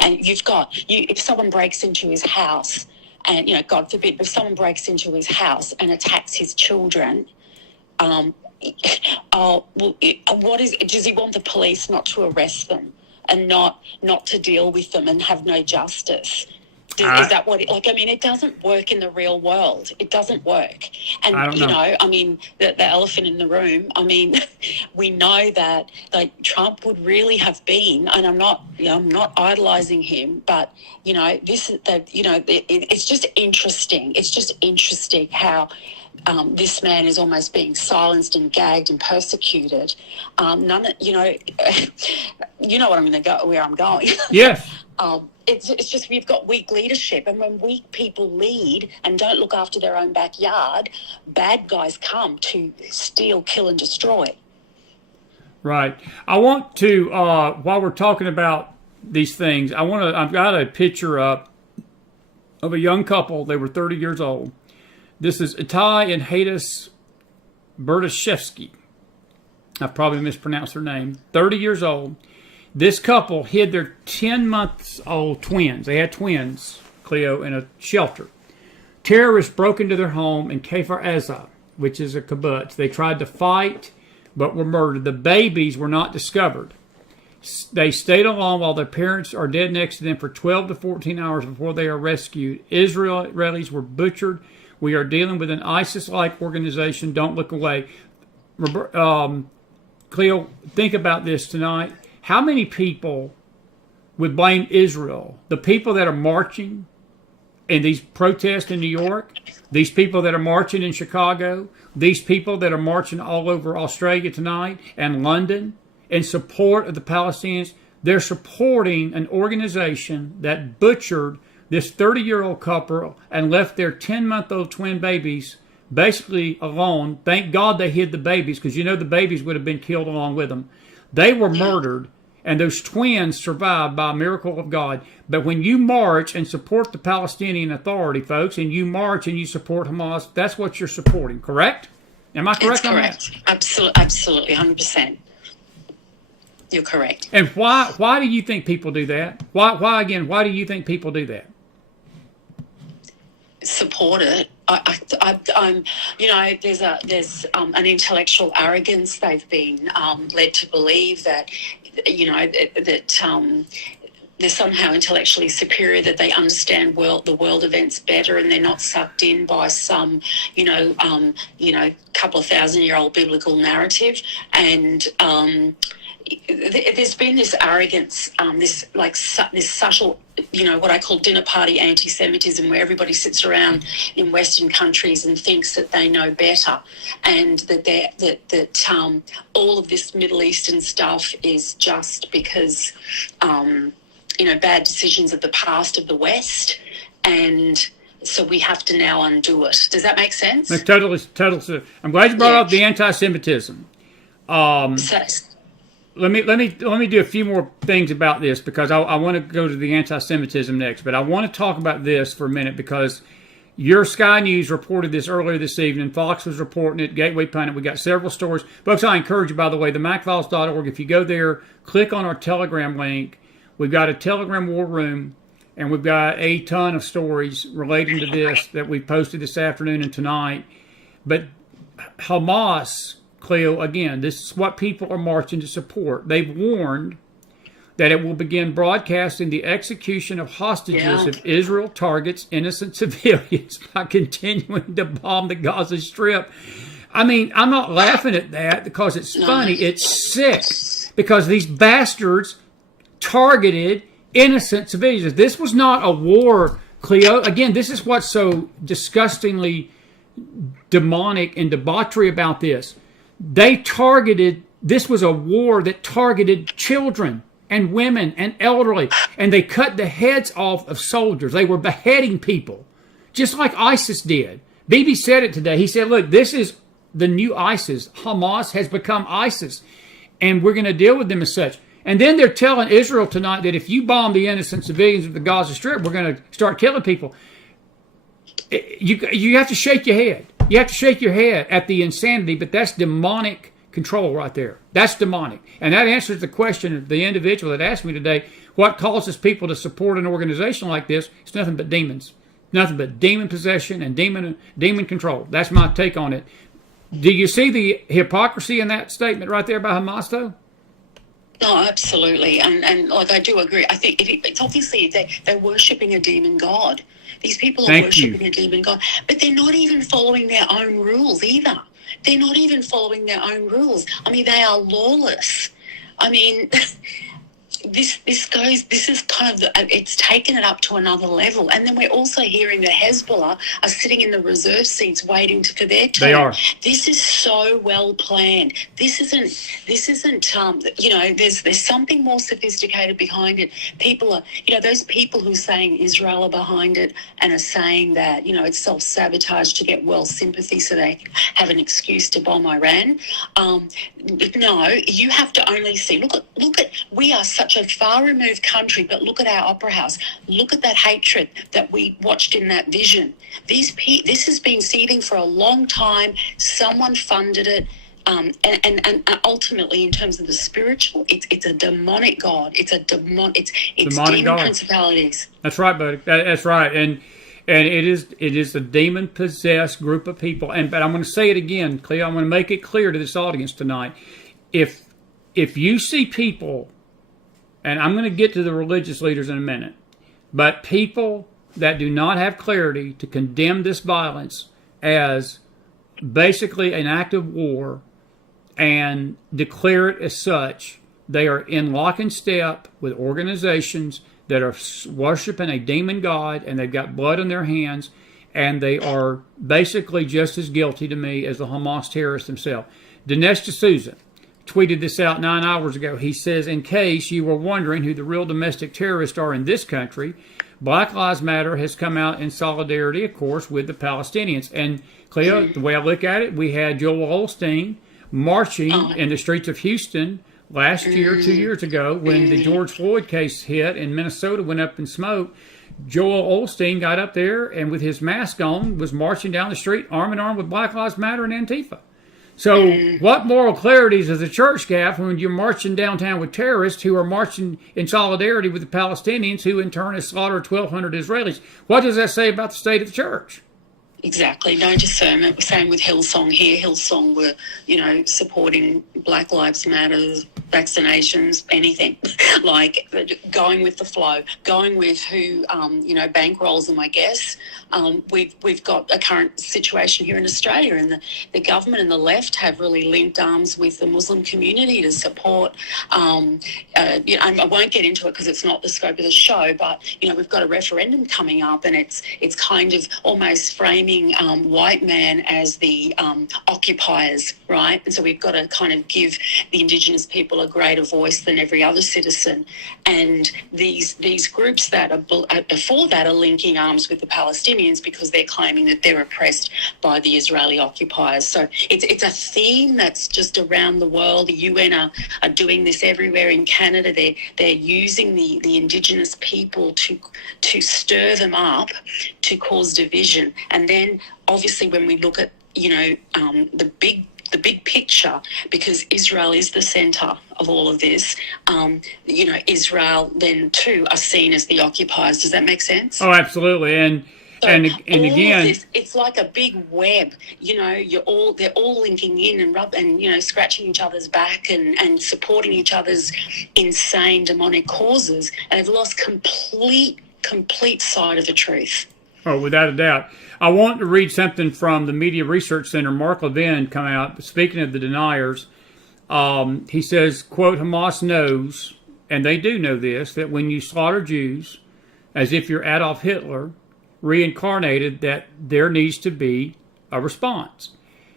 And if someone breaks into his house and, God forbid, if someone breaks into his house and attacks his children, does he want the police not to arrest them and not to deal with them and have no justice? Is that what it doesn't work in the real world. It doesn't work. And, the elephant in the room, we know that Trump would really have been, and I'm not idolizing him, but, it's just interesting. It's just interesting how this man is almost being silenced and gagged and persecuted. What I'm going to go, where I'm going. Yes. It's just we've got weak leadership, and when weak people lead and don't look after their own backyard, bad guys come to steal, kill, and destroy. Right. I want to, while we're talking about these things, I've got a picture up of a young couple. They were 30 years old. This is Itai and Hadis Bertashevsky. I've probably mispronounced their name. 30 years old. This couple hid their 10-month-old twins. They had twins, Kleo, in a shelter. Terrorists broke into their home in Kfar Aza, which is a kibbutz. They tried to fight, but were murdered. The babies were not discovered. They stayed alone while their parents are dead next to them for 12 to 14 hours before they are rescued. Israelis were butchered. We are dealing with an ISIS-like organization. Don't look away. Kleo, think about this tonight. How many people would blame Israel? The people that are marching in these protests in New York, these people that are marching in Chicago, these people that are marching all over Australia tonight and London in support of the Palestinians, they're supporting an organization that butchered this 30-year-old couple and left their 10-month-old twin babies basically alone. Thank God they hid the babies, because the babies would have been killed along with them. They were murdered, and those twins survived by a miracle of God. But when you march and support the Palestinian Authority, folks, and you march and you support Hamas, that's what you're supporting, correct? Am I correct on that? Absolutely, 100%. You're correct. And why do you think people do that? Why do you think people do that? Support it. There's an intellectual arrogance. They've been led to believe that, they're somehow intellectually superior, that they understand the world events better, and they're not sucked in by some, couple of 1,000-year-old biblical narrative. And there's been this arrogance, this subtle, what I call dinner party anti-Semitism, where everybody sits around in Western countries and thinks that they know better, and that all of this Middle Eastern stuff is just because bad decisions of the past of the West, and so we have to now undo it. Does that make sense? Totally. I'm glad you brought up the anti-Semitism. Let me do a few more things about this, because I want to go to the anti-Semitism next, but I want to talk about this for a minute, because your Sky News reported this earlier this evening. Fox was reporting it. Gateway Pundit. We got several stories. Folks, I encourage you, by the way, the MacFiles.org. If you go there, click on our Telegram link. We've got a Telegram war room, and we've got a ton of stories relating to this that we posted this afternoon and tonight. But Hamas, Kleo, again, this is what people are marching to support. They've warned that it will begin broadcasting the execution of hostages if Israel targets innocent civilians by continuing to bomb the Gaza Strip. I mean, I'm not laughing at that because it's funny. It's sick, because these bastards targeted innocent civilians. This was not a war, Kleo. Again, this is what's so disgustingly demonic and debauchery about this. This was a war that targeted children and women and elderly, and they cut the heads off of soldiers. They were beheading people, just like ISIS did. Bibi said it today. He said, look, this is the new ISIS. Hamas has become ISIS, and we're going to deal with them as such. And then they're telling Israel tonight that if you bomb the innocent civilians of the Gaza Strip, we're going to start killing people. You have to shake your head. You have to shake your head at the insanity, but that's demonic control right there. That's demonic. And that answers the question of the individual that asked me today, what causes people to support an organization like this? It's nothing but demons. Nothing but demon possession and demon control. That's my take on it. Do you see the hypocrisy in that statement right there by Hamas, though? No, absolutely. And like, I do agree. I think it's obviously they're worshipping a demon god. These people are worshipping a demon god, but they're not even following their own rules either. They're not even following their own rules. I mean, they are lawless. I mean, this is kind of, it's taken it up to another level. And then we're also hearing that Hezbollah are sitting in the reserve seats waiting for their turn. They are. This is so well planned. This isn't there's something more sophisticated behind it. People are, those people who are saying Israel are behind it and are saying that, it's self-sabotage to get world sympathy so they have an excuse to bomb Iran. No, you have to only see, look at, we are such a far removed country, but look at our opera house. Look at that hatred that we watched in that vision. This has been seething for a long time. Someone funded it. And ultimately, in terms of the spiritual, it's a demonic god. It's demonic demon god. Principalities. That's right, buddy. That's right. And it is a demon-possessed group of people. But I'm going to say it again, Kleo. I'm going to make it clear to this audience tonight. If you see people, and I'm going to get to the religious leaders in a minute, but people that do not have clarity to condemn this violence as basically an act of war and declare it as such, they are in lock and step with organizations that are worshiping a demon god, and they've got blood on their hands, and they are basically just as guilty to me as the Hamas terrorists themselves. Dinesh D'Souza tweeted this out 9 hours ago. He says, in case you were wondering who the real domestic terrorists are in this country, Black Lives Matter has come out in solidarity, of course, with the Palestinians. And Kleo, the way I look at it, we had Joel Osteen marching in the streets of Houston last year, 2 years ago, when the George Floyd case hit and Minnesota went up in smoke. Joel Osteen got up there and with his mask on was marching down the street arm in arm with Black Lives Matter and Antifa. So what moral clarities does the church have when you're marching downtown with terrorists who are marching in solidarity with the Palestinians, who in turn has slaughtered 1,200 Israelis? What does that say about the state of the church? Exactly. No discernment. Same with Hillsong here. Hillsong were, supporting Black Lives Matter vaccinations, anything, like going with the flow, going with who, bankrolls them, I guess. We've got a current situation here in Australia, and the government and the left have really linked arms with the Muslim community to support, I won't get into it because it's not the scope of the show, but, we've got a referendum coming up, and it's kind of almost framing white man as the occupiers, right? And so we've got to kind of give the Indigenous people a greater voice than every other citizen. And these groups that are for that are linking arms with the Palestinians because they're claiming that they're oppressed by the Israeli occupiers. So it's a theme that's just around the world. The UN are doing this everywhere. In Canada, they're using the Indigenous people to stir them up, to cause division. And then obviously when we look at the big picture, because Israel is the centre of all of this, Israel then too are seen as the occupiers. Does that make sense? Oh, absolutely. And again, this, it's like a big web. They're all linking in and scratching each other's back and supporting each other's insane demonic causes, and they've lost complete sight of the truth. Oh, without a doubt. I want to read something from the Media Research Center. Mark Levin come out, speaking of the deniers. He says, quote, Hamas knows, and they do know this, that when you slaughter Jews, as if you're Adolf Hitler, reincarnated, that there needs to be a response.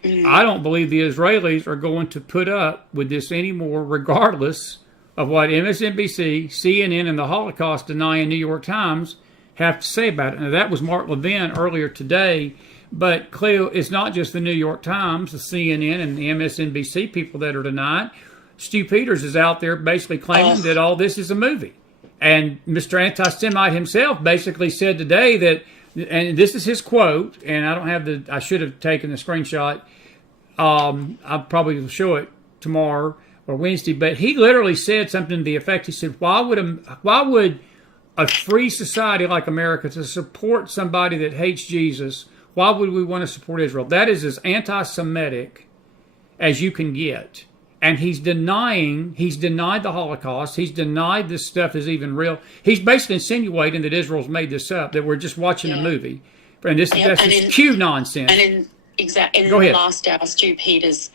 I don't believe the Israelis are going to put up with this anymore, regardless of what MSNBC, CNN, and the Holocaust denying New York Times have to say about it. Now, that was Mark Levin earlier today, but Kleo, it's not just the New York Times, the CNN, and the MSNBC people that are denying. Stu Peters is out there basically claiming that all this is a movie. And Mr. Anti-Semite himself basically said today that, and this is his quote, and I should have taken the screenshot. I'll probably show it tomorrow or Wednesday, but he literally said something to the effect, he said, why would a free society like America to support somebody that hates Jesus, why would we want to support Israel? That is as anti-Semitic as you can get. And he's denied the Holocaust. He's denied this stuff is even real. He's basically insinuating that Israel's made this up, that we're just watching a movie. And that's just Q nonsense. In the last hour, Stu Peters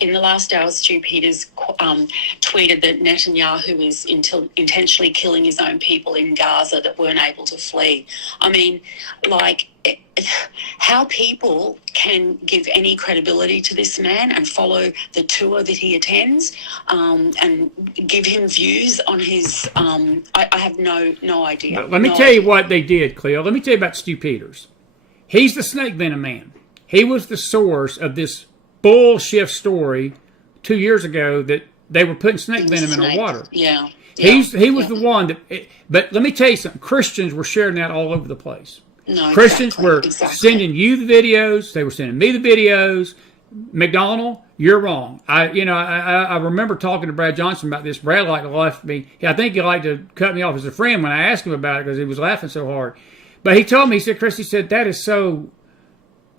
tweeted that Netanyahu is intentionally killing his own people in Gaza that weren't able to flee. I mean, how people can give any credibility to this man and follow the tour that he attends, and give him views on his. I have no idea. Let me tell you what they did, Kleo. Let me tell you about Stu Peters. He's the snake venom man. He was the source of this bullshit story 2 years ago that they were putting snake venom in our water. Yeah. He was the one that. But let me tell you something. Christians were sharing that all over the place. No, Christians were sending you the videos. They were sending me the videos. McDonald, you're wrong. I remember talking to Brad Johnson about this. Brad left me. I think he liked to cut me off as a friend when I asked him about it because he was laughing so hard. But he told me, he said, Chris, that is so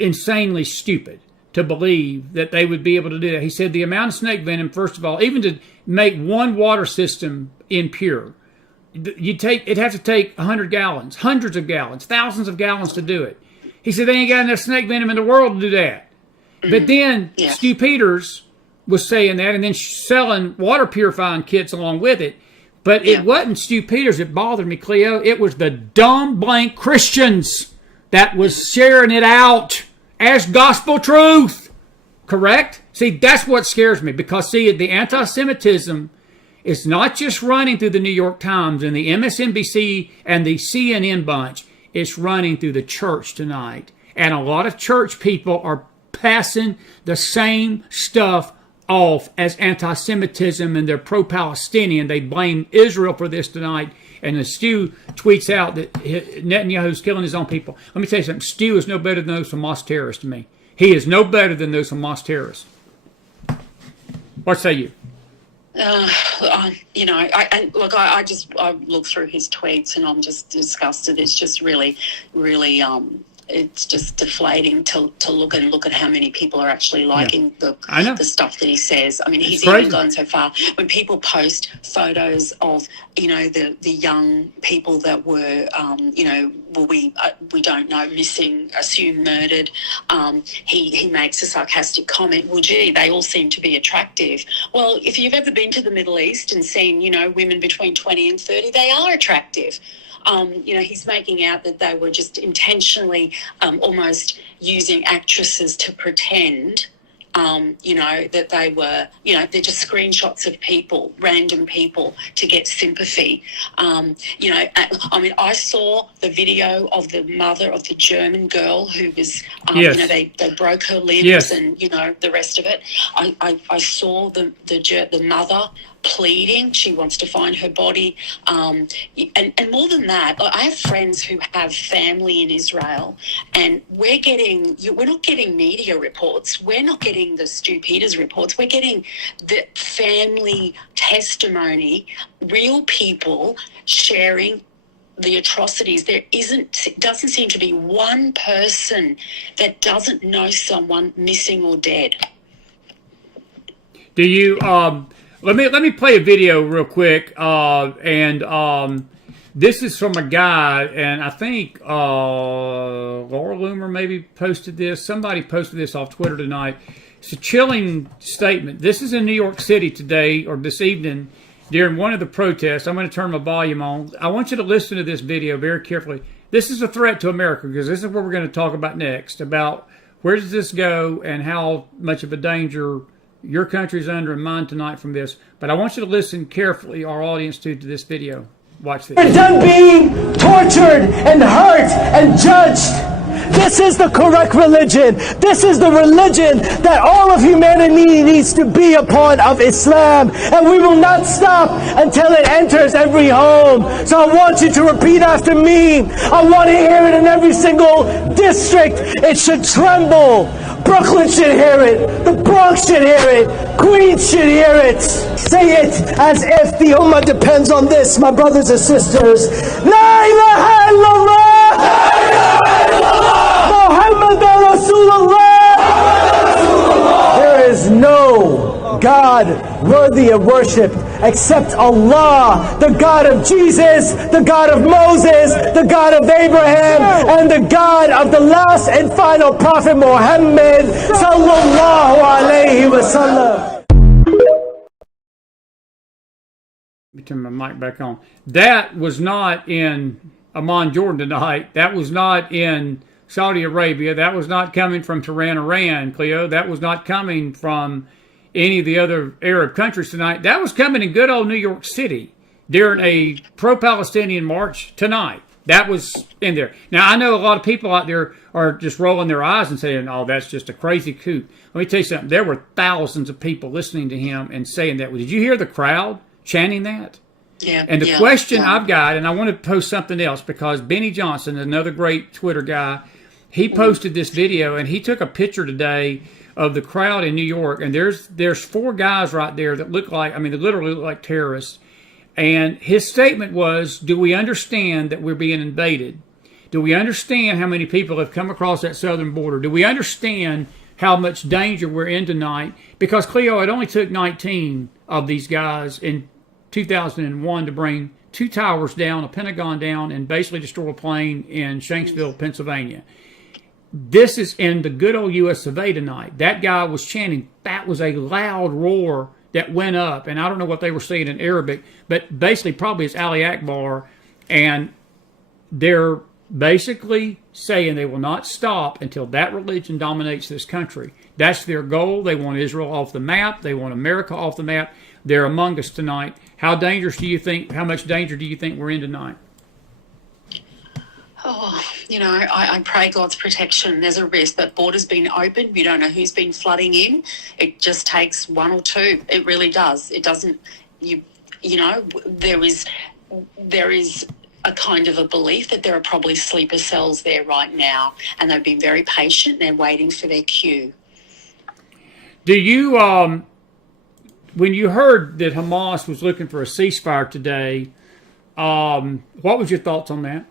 insanely stupid to believe that they would be able to do that. He said the amount of snake venom, first of all, even to make one water system impure, it'd have to take 100 gallons, hundreds of gallons, thousands of gallons to do it. He said they ain't got enough snake venom in the world to do that. But then Stu Peters was saying that and then selling water purifying kits along with it. But it wasn't Stu Peters that bothered me, Kleo. It was the dumb blank Christians that was sharing it out as gospel truth. Correct? See, that's what scares me. Because, see, the anti-Semitism is not just running through the New York Times and the MSNBC and the CNN bunch. It's running through the church tonight. And a lot of church people are passing the same stuff off as anti-Semitism, and they're pro-Palestinian. They blame Israel for this tonight. And then Stu tweets out that Netanyahu's killing his own people. Let me tell you something. Stu is no better than those Hamas terrorists to me. He is no better than those Hamas terrorists. What say you? I look through his tweets and I'm just disgusted. It's just really, really it's just deflating to look at how many people are actually liking the stuff that he says. I mean, he's even gone so far when people post photos of, you know, the young people that were, you know, we don't know, missing, assumed murdered. He makes a sarcastic comment, well, gee, they all seem to be attractive. Well, if you've ever been to the Middle East and seen, you know, women between 20 and 30, they are attractive. You know, he's making out that they were just intentionally almost using actresses to pretend, you know, that they were, you know, they're just screenshots of people, random people, to get sympathy. You know, I mean, I saw the video of the mother of the German girl who was, you know, they broke her limbs and, you know, the rest of it. I saw the mother pleading. She wants to find her body. And more than that, I have friends who have family in Israel, and we're not getting media reports. We're not getting the Stupidities reports. We're getting the family testimony, real people sharing the atrocities. Doesn't seem to be one person that doesn't know someone missing or dead. Do you, let me play a video real quick, this is from a guy, and I think Laura Loomer maybe posted this. Somebody posted this off Twitter tonight. It's a chilling statement. This is in New York City today, or this evening, during one of the protests. I'm going to turn my volume on. I want you to listen to this video very carefully. This is a threat to America, because this is what we're going to talk about next, about where does this go and how much of a danger your country's under and mine tonight from this. But I want you to listen carefully, our audience, to this video. Watch this. We're done being tortured and hurt and judged. This is the correct religion. This is the religion that all of humanity needs to be upon, of Islam. And we will not stop until it enters every home. So I want you to repeat after me. I want to hear it in every single district. It should tremble. Brooklyn should hear it. The Bronx should hear it. Queens should hear it. Say it as if the Ummah depends on this, my brothers and sisters. La ilaha illallah! La ilaha illallah! Muhammadan Rasulullah! There is no God worthy of worship except Allah, the God of Jesus, the God of Moses, the God of Abraham, and the God of the last and final Prophet Muhammad sallallahu alayhi wa sallam. Let me turn my mic back on. That was not in Amman, Jordan tonight. That was not in Saudi Arabia. That was not coming from Tehran, Iran, Kleo. That was not coming from any of the other Arab countries tonight. That was coming in good old New York City during a pro-Palestinian march tonight. That was in there. Now, I know a lot of people out there are just rolling their eyes and saying, oh, that's just a crazy coup. Let me tell you something. There were thousands of people listening to him and saying that. Did you hear the crowd chanting that? Yeah. And the question I've got, and I want to post something else, because Benny Johnson, another great Twitter guy, he posted this video, and he took a picture today of the crowd in New York, and there's four guys right there that look like, I mean, they literally look like terrorists. And his statement was, do we understand that we're being invaded? Do we understand how many people have come across that southern border? Do we understand how much danger we're in tonight? Because, Kleo, it only took 19 of these guys in 2001 to bring 2 towers down, a Pentagon down, and basically destroy a plane in Shanksville, Pennsylvania. This is in the good old U.S. of A. tonight. That guy was chanting. That was a loud roar that went up, and I don't know what they were saying in Arabic, but basically probably it's Ali Akbar, and they're basically saying they will not stop until that religion dominates this country. That's their goal. They want Israel off the map. They want America off the map. They're among us tonight. How dangerous do you think, how much danger do you think we're in tonight? Oh, you know, I pray God's protection. There's a risk. That border's been opened. We don't know who's been flooding in. It just takes one or two. It really does. It doesn't, you know, there is a kind of a belief that there are probably sleeper cells there right now, and they've been very patient. They're waiting for their cue. Do you, when you heard that Hamas was looking for a ceasefire today, what was your thoughts on that?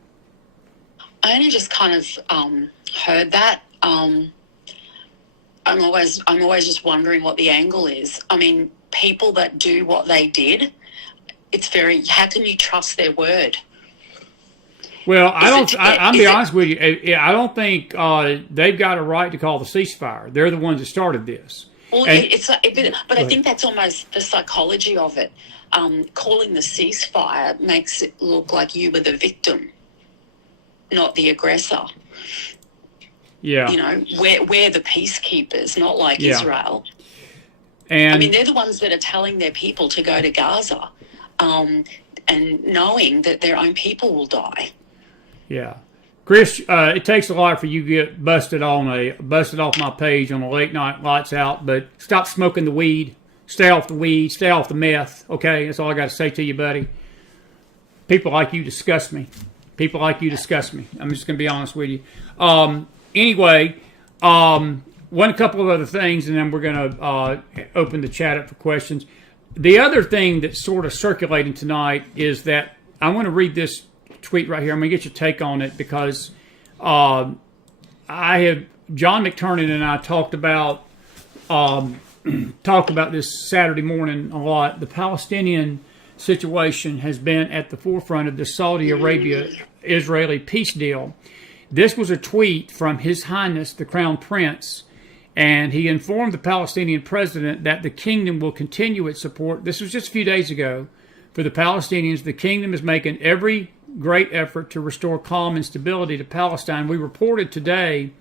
I only just kind of heard that. I'm always just wondering what the angle is. I mean, people that do what they did, how can you trust their word? Well, I'm be honest with you. I don't think they've got a right to call the ceasefire. They're the ones that started this. Well, but I think that's almost the psychology of it. Calling the ceasefire makes it look like you were the victim, not the aggressor. Yeah. You know, we're the peacekeepers, not like Israel. And I mean, they're the ones that are telling their people to go to Gaza, and knowing that their own people will die. Yeah. Chris, it takes a lot for you to get busted off my page on a late night lights out, but stop smoking the weed. Stay off the weed. Stay off the meth. Okay? That's all I got to say to you, buddy. People like you disgust me. People like you disgust me. I'm just going to be honest with you. Anyway, a couple of other things, and then we're going to open the chat up for questions. The other thing that's sort of circulating tonight is that I want to read this tweet right here. I'm going to get your take on it because John McTurnan and I talked about this Saturday morning a lot. The Palestinian situation has been at the forefront of the Saudi Arabia-Israeli peace deal. This was a tweet from His Highness the Crown Prince, and he informed the Palestinian president that the kingdom will continue its support. This was just a few days ago. For the Palestinians, the kingdom is making every great effort to restore calm and stability to Palestine. We reported today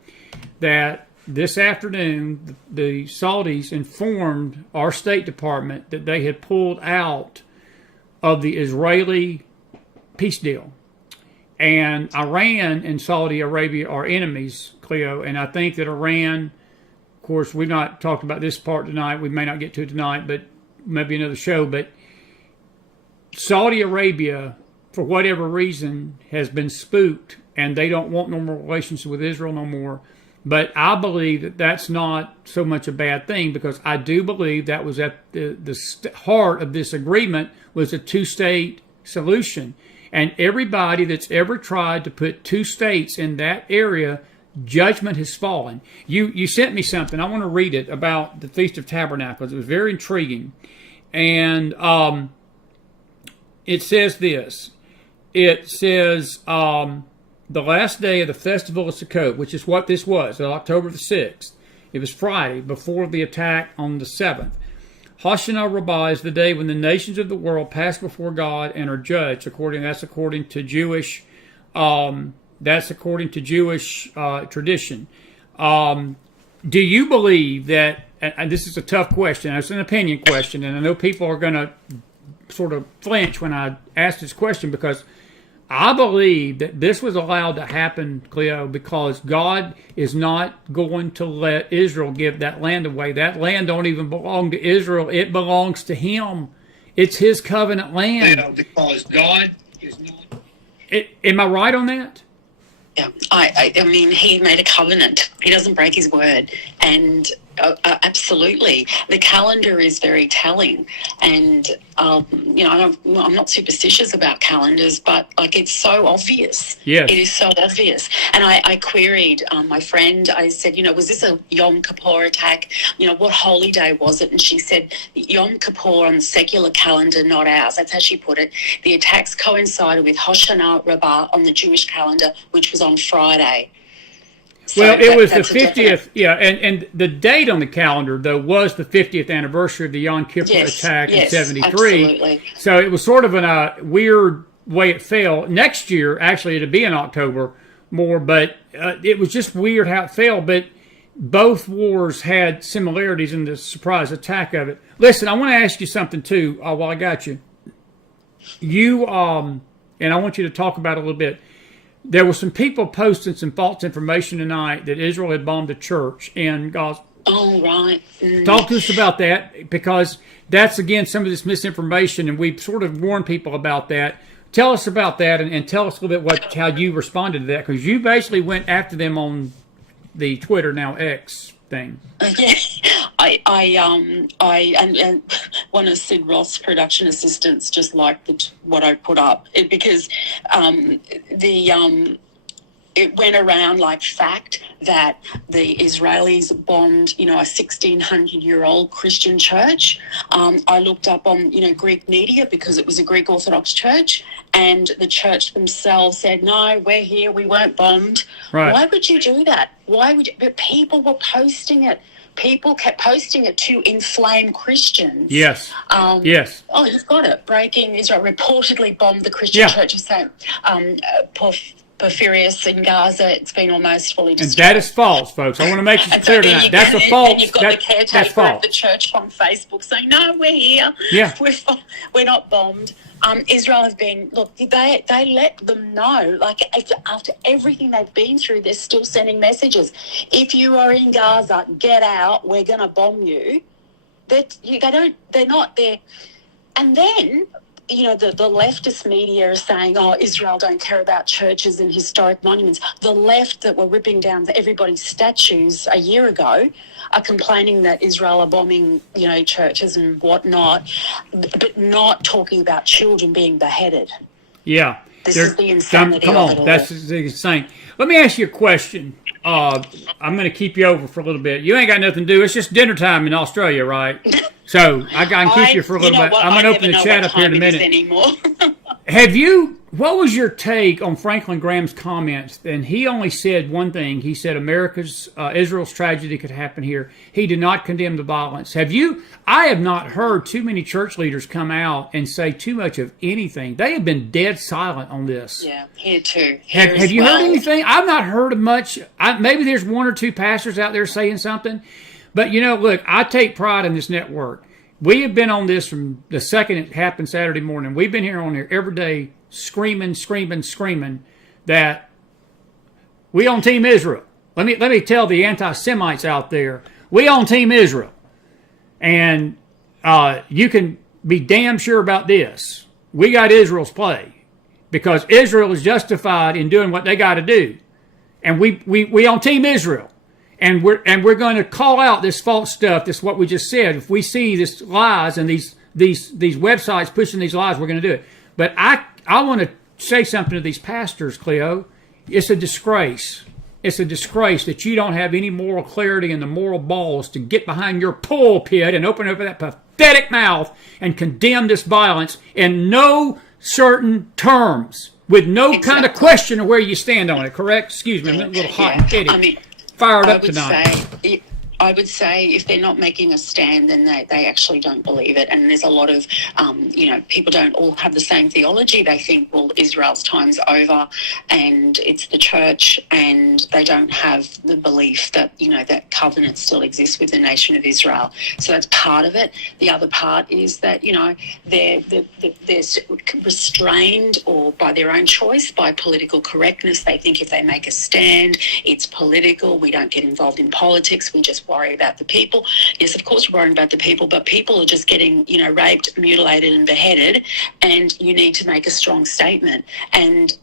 that this afternoon, the Saudis informed our State Department that they had pulled out of the Israeli peace deal. And Iran and Saudi Arabia are enemies, Kleo, and I think that Iran, of course, we've not talked about this part tonight. We may not get to it tonight, but maybe another show. But Saudi Arabia, for whatever reason, has been spooked, and they don't want normal relations with Israel no more. But I believe that that's not so much a bad thing, because I do believe that was at the heart of this agreement was a two-state solution. And everybody that's ever tried to put two states in that area, judgment has fallen. You sent me something. I want to read it about the Feast of Tabernacles. It was very intriguing. And it says this. It says, the last day of the Festival of Sukkot, which is what this was, October the 6th. It was Friday before the attack on the 7th. Hashanah Rabbah is the day when the nations of the world pass before God and are judged. That's according to Jewish tradition. Do you believe that? And this is a tough question. It's an opinion question, and I know people are going to sort of flinch when I ask this question, because I believe that this was allowed to happen, Kleo, because God is not going to let Israel give that land away. That land don't even belong to Israel. It belongs to Him. It's His covenant land. Yeah, because God is not. Am I right on that? Yeah, I mean, He made a covenant. He doesn't break His word, and absolutely, the calendar is very telling. And I'm not superstitious about calendars, but it's so obvious. Yes. It is so obvious. And I queried my friend. I said, was this a Yom Kippur attack? What holy day was it? And she said, Yom Kippur on the secular calendar, not ours. That's how she put it. The attacks coincided with Hashanah Rabbah on the Jewish calendar, which was on Friday. So well, it was the 50th, and the date on the calendar, though, was the 50th anniversary of the Yom Kippur attack in 73. Absolutely. So it was sort of a weird way it fell. Next year, actually, it'd be in October more, but it was just weird how it fell. But both wars had similarities in the surprise attack of it. Listen, I want to ask you something, too, while I got you. And I want you to talk about it a little bit. There were some people posting some false information tonight that Israel had bombed a church in Gaza. Oh, right. Talk to us about that, because that's, again, some of this misinformation, and we've sort of warned people about that. Tell us about that, and tell us a little bit how you responded to that, because you basically went after them on the Twitter, now X, thing. Yeah, and one of Sid Roth's production assistants just liked what I put up, because it went around like fact that the Israelis bombed, a 1,600-year-old Christian church. I looked up on, Greek media because it was a Greek Orthodox church, and the church themselves said, no, we're here, we weren't bombed. Right. Why would you do that? Why would you? But people were posting it. People kept posting it to inflame Christians. Yes. Yes. Oh, you've got it. Breaking Israel reportedly bombed the Christian church of St. Porphyrius in Gaza. It's been almost fully destroyed. And that is false, folks. I want to make this clear tonight. That's a false. And you've got the caretaker of the church on Facebook saying, no, we're here. Yeah. We're not bombed. Israel has been, look, they let them know, like after everything they've been through, they're still sending messages. If you are in Gaza, get out, we're going to bomb you. They're not there. And then, the leftist media are saying, oh, Israel don't care about churches and historic monuments. The left that were ripping down everybody's statues a year ago are complaining that Israel are bombing, churches and whatnot, but not talking about children being beheaded. Yeah. This is the insanity Come of it on, all. that's insane. Let me ask you a question. I'm going to keep you over for a little bit. You ain't got nothing to do. It's just dinner time in Australia, right? So I can keep you for a little bit. I'm going to open the chat up here in a minute. What was your take on Franklin Graham's comments? And he only said one thing. He said Israel's tragedy could happen here. He did not condemn the violence. I have not heard too many church leaders come out and say too much of anything. They have been dead silent on this. Yeah, here too. Have you heard anything? I've not heard of much. Maybe there's one or two pastors out there saying something. But, look, I take pride in this network. We have been on this from the second it happened Saturday morning. We've been here on here every day screaming that we on Team Israel. Let me tell the anti-Semites out there, we on Team Israel. And you can be damn sure about this. We got Israel's play because Israel is justified in doing what they got to do. And we on Team Israel. And we're going to call out this false stuff. This is what we just said. If we see this lies and these websites pushing these lies, we're going to do it. But I want to say something to these pastors, Kleo. It's a disgrace. It's a disgrace that you don't have any moral clarity and the moral balls to get behind your pulpit and open up that pathetic mouth and condemn this violence in no certain terms, with no kind of question of where you stand on it. Correct? Excuse me, I'm a little hot and heady. Fired up tonight. I would say if they're not making a stand, then they actually don't believe it. And there's a lot of, people don't all have the same theology. They think, well, Israel's time's over and it's the church, and they don't have the belief that, that covenant still exists with the nation of Israel. So that's part of it. The other part is that, they're restrained or by their own choice, by political correctness. They think if they make a stand, it's political. We don't get involved in politics. We just worry about the people. Yes, of course we're worrying about the people, but people are just getting, raped, mutilated and beheaded, and you need to make a strong statement. And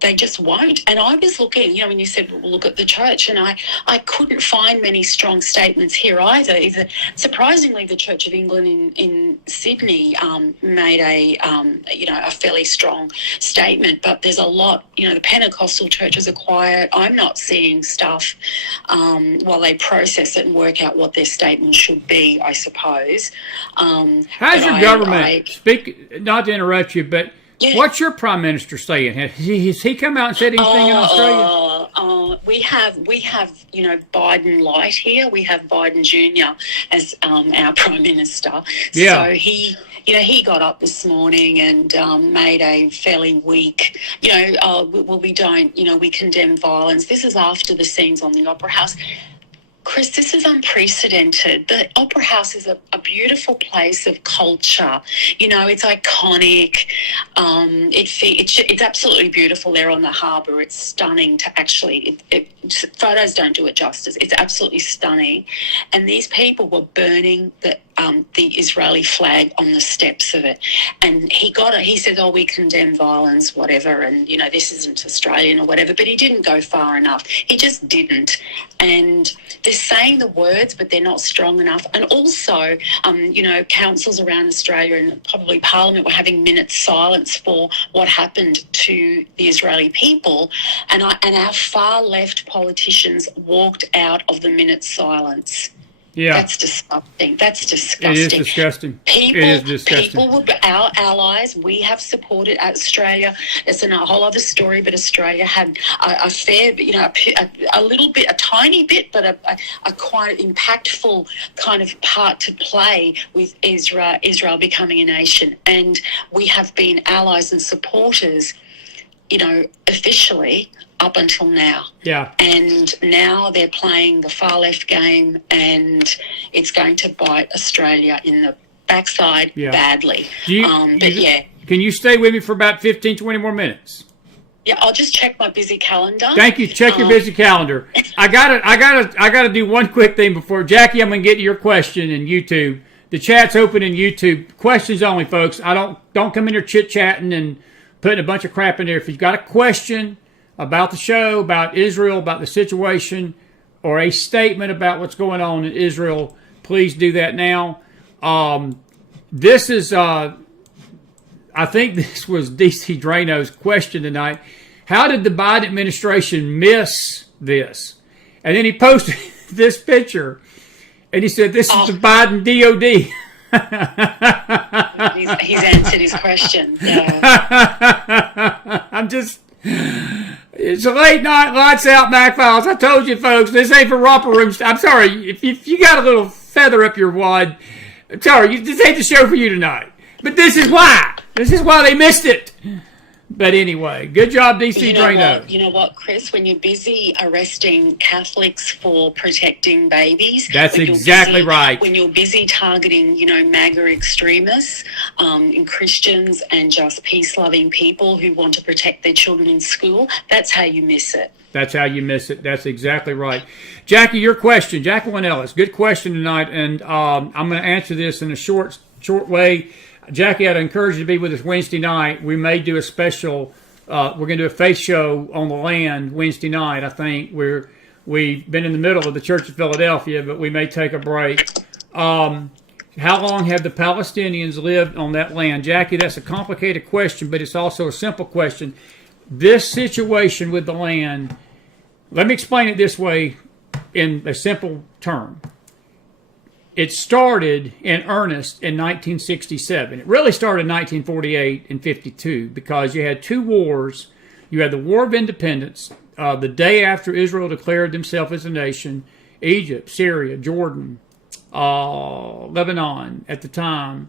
they just won't. And I was looking, when you said, well, look at the church, and I couldn't find many strong statements here either. Surprisingly, the Church of England in Sydney made a fairly strong statement, but there's a lot, the Pentecostal churches are quiet. I'm not seeing stuff while they process it and work out what their statement should be, I suppose. How's your government, not to interrupt you, but what's your prime minister saying? Has he come out and said anything in Australia? We have Biden light here. We have Biden Jr. as our prime minister. Yeah. So he got up this morning and made a fairly weak, we condemn violence. This is after the scenes on the Opera House. Chris, this is unprecedented. The Opera House is a beautiful place of culture. It's iconic. It's absolutely beautiful there on the harbour. It's stunning to actually, photos don't do it justice. It's absolutely stunning. And these people were burning the Israeli flag on the steps of it. And he said, oh, we condemn violence, whatever, and, this isn't Australian or whatever, but he didn't go far enough. He just didn't. And they're saying the words, but they're not strong enough. And also, councils around Australia and probably Parliament were having minutes silence for what happened to the Israeli people. And our far left politicians walked out of the minute silence. Yeah. That's disgusting. That's disgusting. It is disgusting. People were our allies. We have supported Australia. It's a whole other story, but Australia had a fair, a little bit, a tiny bit, but a quite impactful kind of part to play with Israel becoming a nation. And we have been allies and supporters, officially up until now. Yeah. And now they're playing the far left game, and it's going to bite Australia in the backside badly. Can you stay with me for about 15, 20 more minutes? Yeah, I'll just check my busy calendar. Thank you. Check your busy calendar. I gotta do one quick thing before Jackie. I'm gonna get to your question in YouTube. The chat's open in YouTube. Questions only, folks. Don't come in here chit chatting and putting a bunch of crap in there. If you've got a question about the show, about Israel, about the situation, or a statement about what's going on in Israel, please do that now. This is, I think this was DC Drano's question tonight. How did the Biden administration miss this? And then he posted this picture, and he said, this is the Biden DOD. He's answered his question. Yeah. It's a late night, lights out, Mac Files. I told you, folks, this ain't for romper room. I'm sorry, if you got a little feather up your wad, I'm sorry, this ain't the show for you tonight. But this is why. This is why they missed it. But anyway, good job, DC Drano. You know what, Chris? When you're busy arresting Catholics for protecting babies, that's exactly right. When you're busy targeting, MAGA extremists, and Christians, and just peace-loving people who want to protect their children in school, that's how you miss it. That's how you miss it. That's exactly right. Jackie, your question, Jacqueline Ellis, good question tonight, and I'm going to answer this in a short way. Jackie, I'd encourage you to be with us Wednesday night. We may do a special, we're going to do a faith show on the land Wednesday night, I think. We've been in the middle of the Church of Philadelphia, but we may take a break. How long have the Palestinians lived on that land? Jackie, that's a complicated question, but it's also a simple question. This situation with the land, let me explain it this way in a simple term. It started in earnest in 1967. It really started in 1948 and 52 because you had two wars. You had the War of Independence, the day after Israel declared themselves as a nation. Egypt, Syria, Jordan, Lebanon at the time,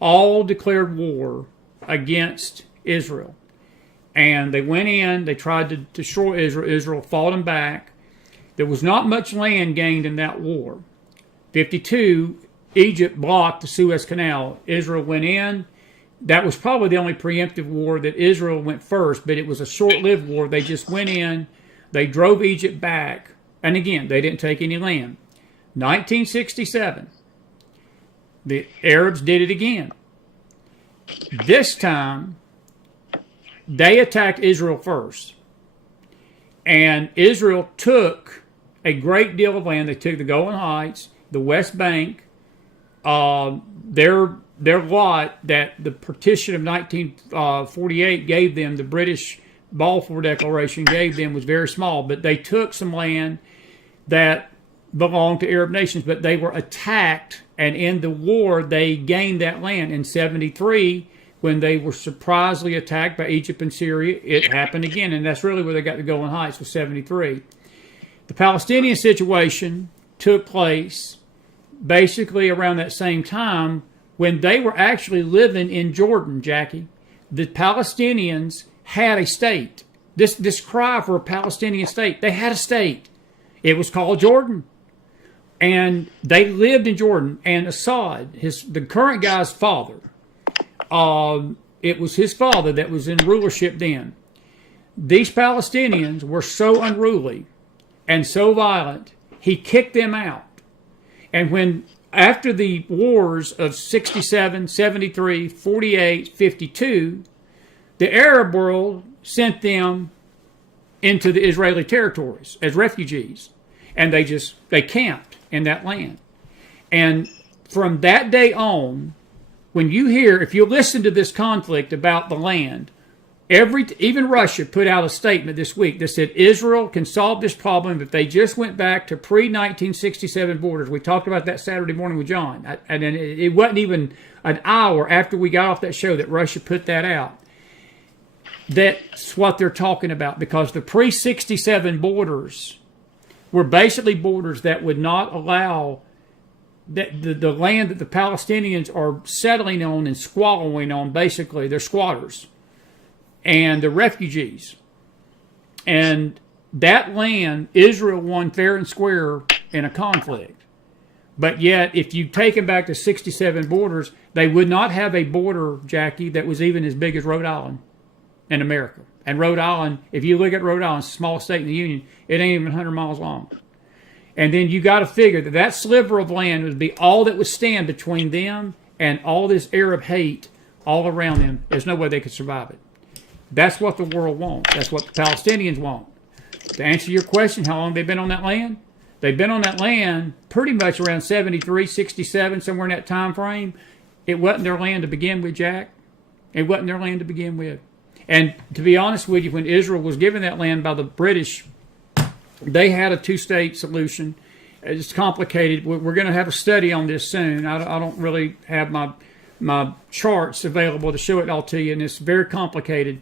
all declared war against Israel. And they went in, they tried to destroy Israel. Israel fought them back. There was not much land gained in that war. 52, Egypt blocked the Suez Canal. Israel went in. That was probably the only preemptive war that Israel went first, but it was a short-lived war. They just went in. They drove Egypt back. And again, they didn't take any land. 1967, the Arabs did it again. This time, they attacked Israel first. And Israel took a great deal of land. They took the Golan Heights, the West Bank, their lot that the partition of 1948 gave them, the British Balfour Declaration gave them, was very small. But they took some land that belonged to Arab nations, but they were attacked, and in the war they gained that land. In 73, when they were surprisingly attacked by Egypt and Syria, it happened again, and that's really where they got the Golan Heights, was 73. The Palestinian situation took place basically around that same time when they were actually living in Jordan, Jackie. The Palestinians had a state. This cry for a Palestinian state, they had a state. It was called Jordan. And they lived in Jordan. And Assad, the current guy's father, it was his father that was in rulership then. These Palestinians were so unruly and so violent, he kicked them out. And when after the wars of 67, 73, 48, 52, the Arab world sent them into the Israeli territories as refugees. And they camped in that land. And from that day on, when you hear, if you listen to this conflict about the land, even Russia put out a statement this week that said Israel can solve this problem if they just went back to pre-1967 borders. We talked about that Saturday morning with John. And it wasn't even an hour after we got off that show that Russia put that out. That's what they're talking about, because the pre-67 borders were basically borders that would not allow the land that the Palestinians are settling on and squalling on. Basically, they're squatters and the refugees. And that land, Israel won fair and square in a conflict. But yet, if you take them back to 67 borders, they would not have a border, Jackie, that was even as big as Rhode Island in America. And Rhode Island, if you look at Rhode Island, smallest state in the Union, it ain't even 100 miles long. And then you got to figure that that sliver of land would be all that would stand between them and all this Arab hate all around them. There's no way they could survive it. That's what the world wants. That's what the Palestinians want. To answer your question, how long they've been on that land? They've been on that land pretty much around 73, 67, somewhere in that time frame. It wasn't their land to begin with, Jack. It wasn't their land to begin with. And to be honest with you, when Israel was given that land by the British, they had a two-state solution. It's complicated. We're going to have a study on this soon. I don't really have my charts available to show it all to you, and it's very complicated.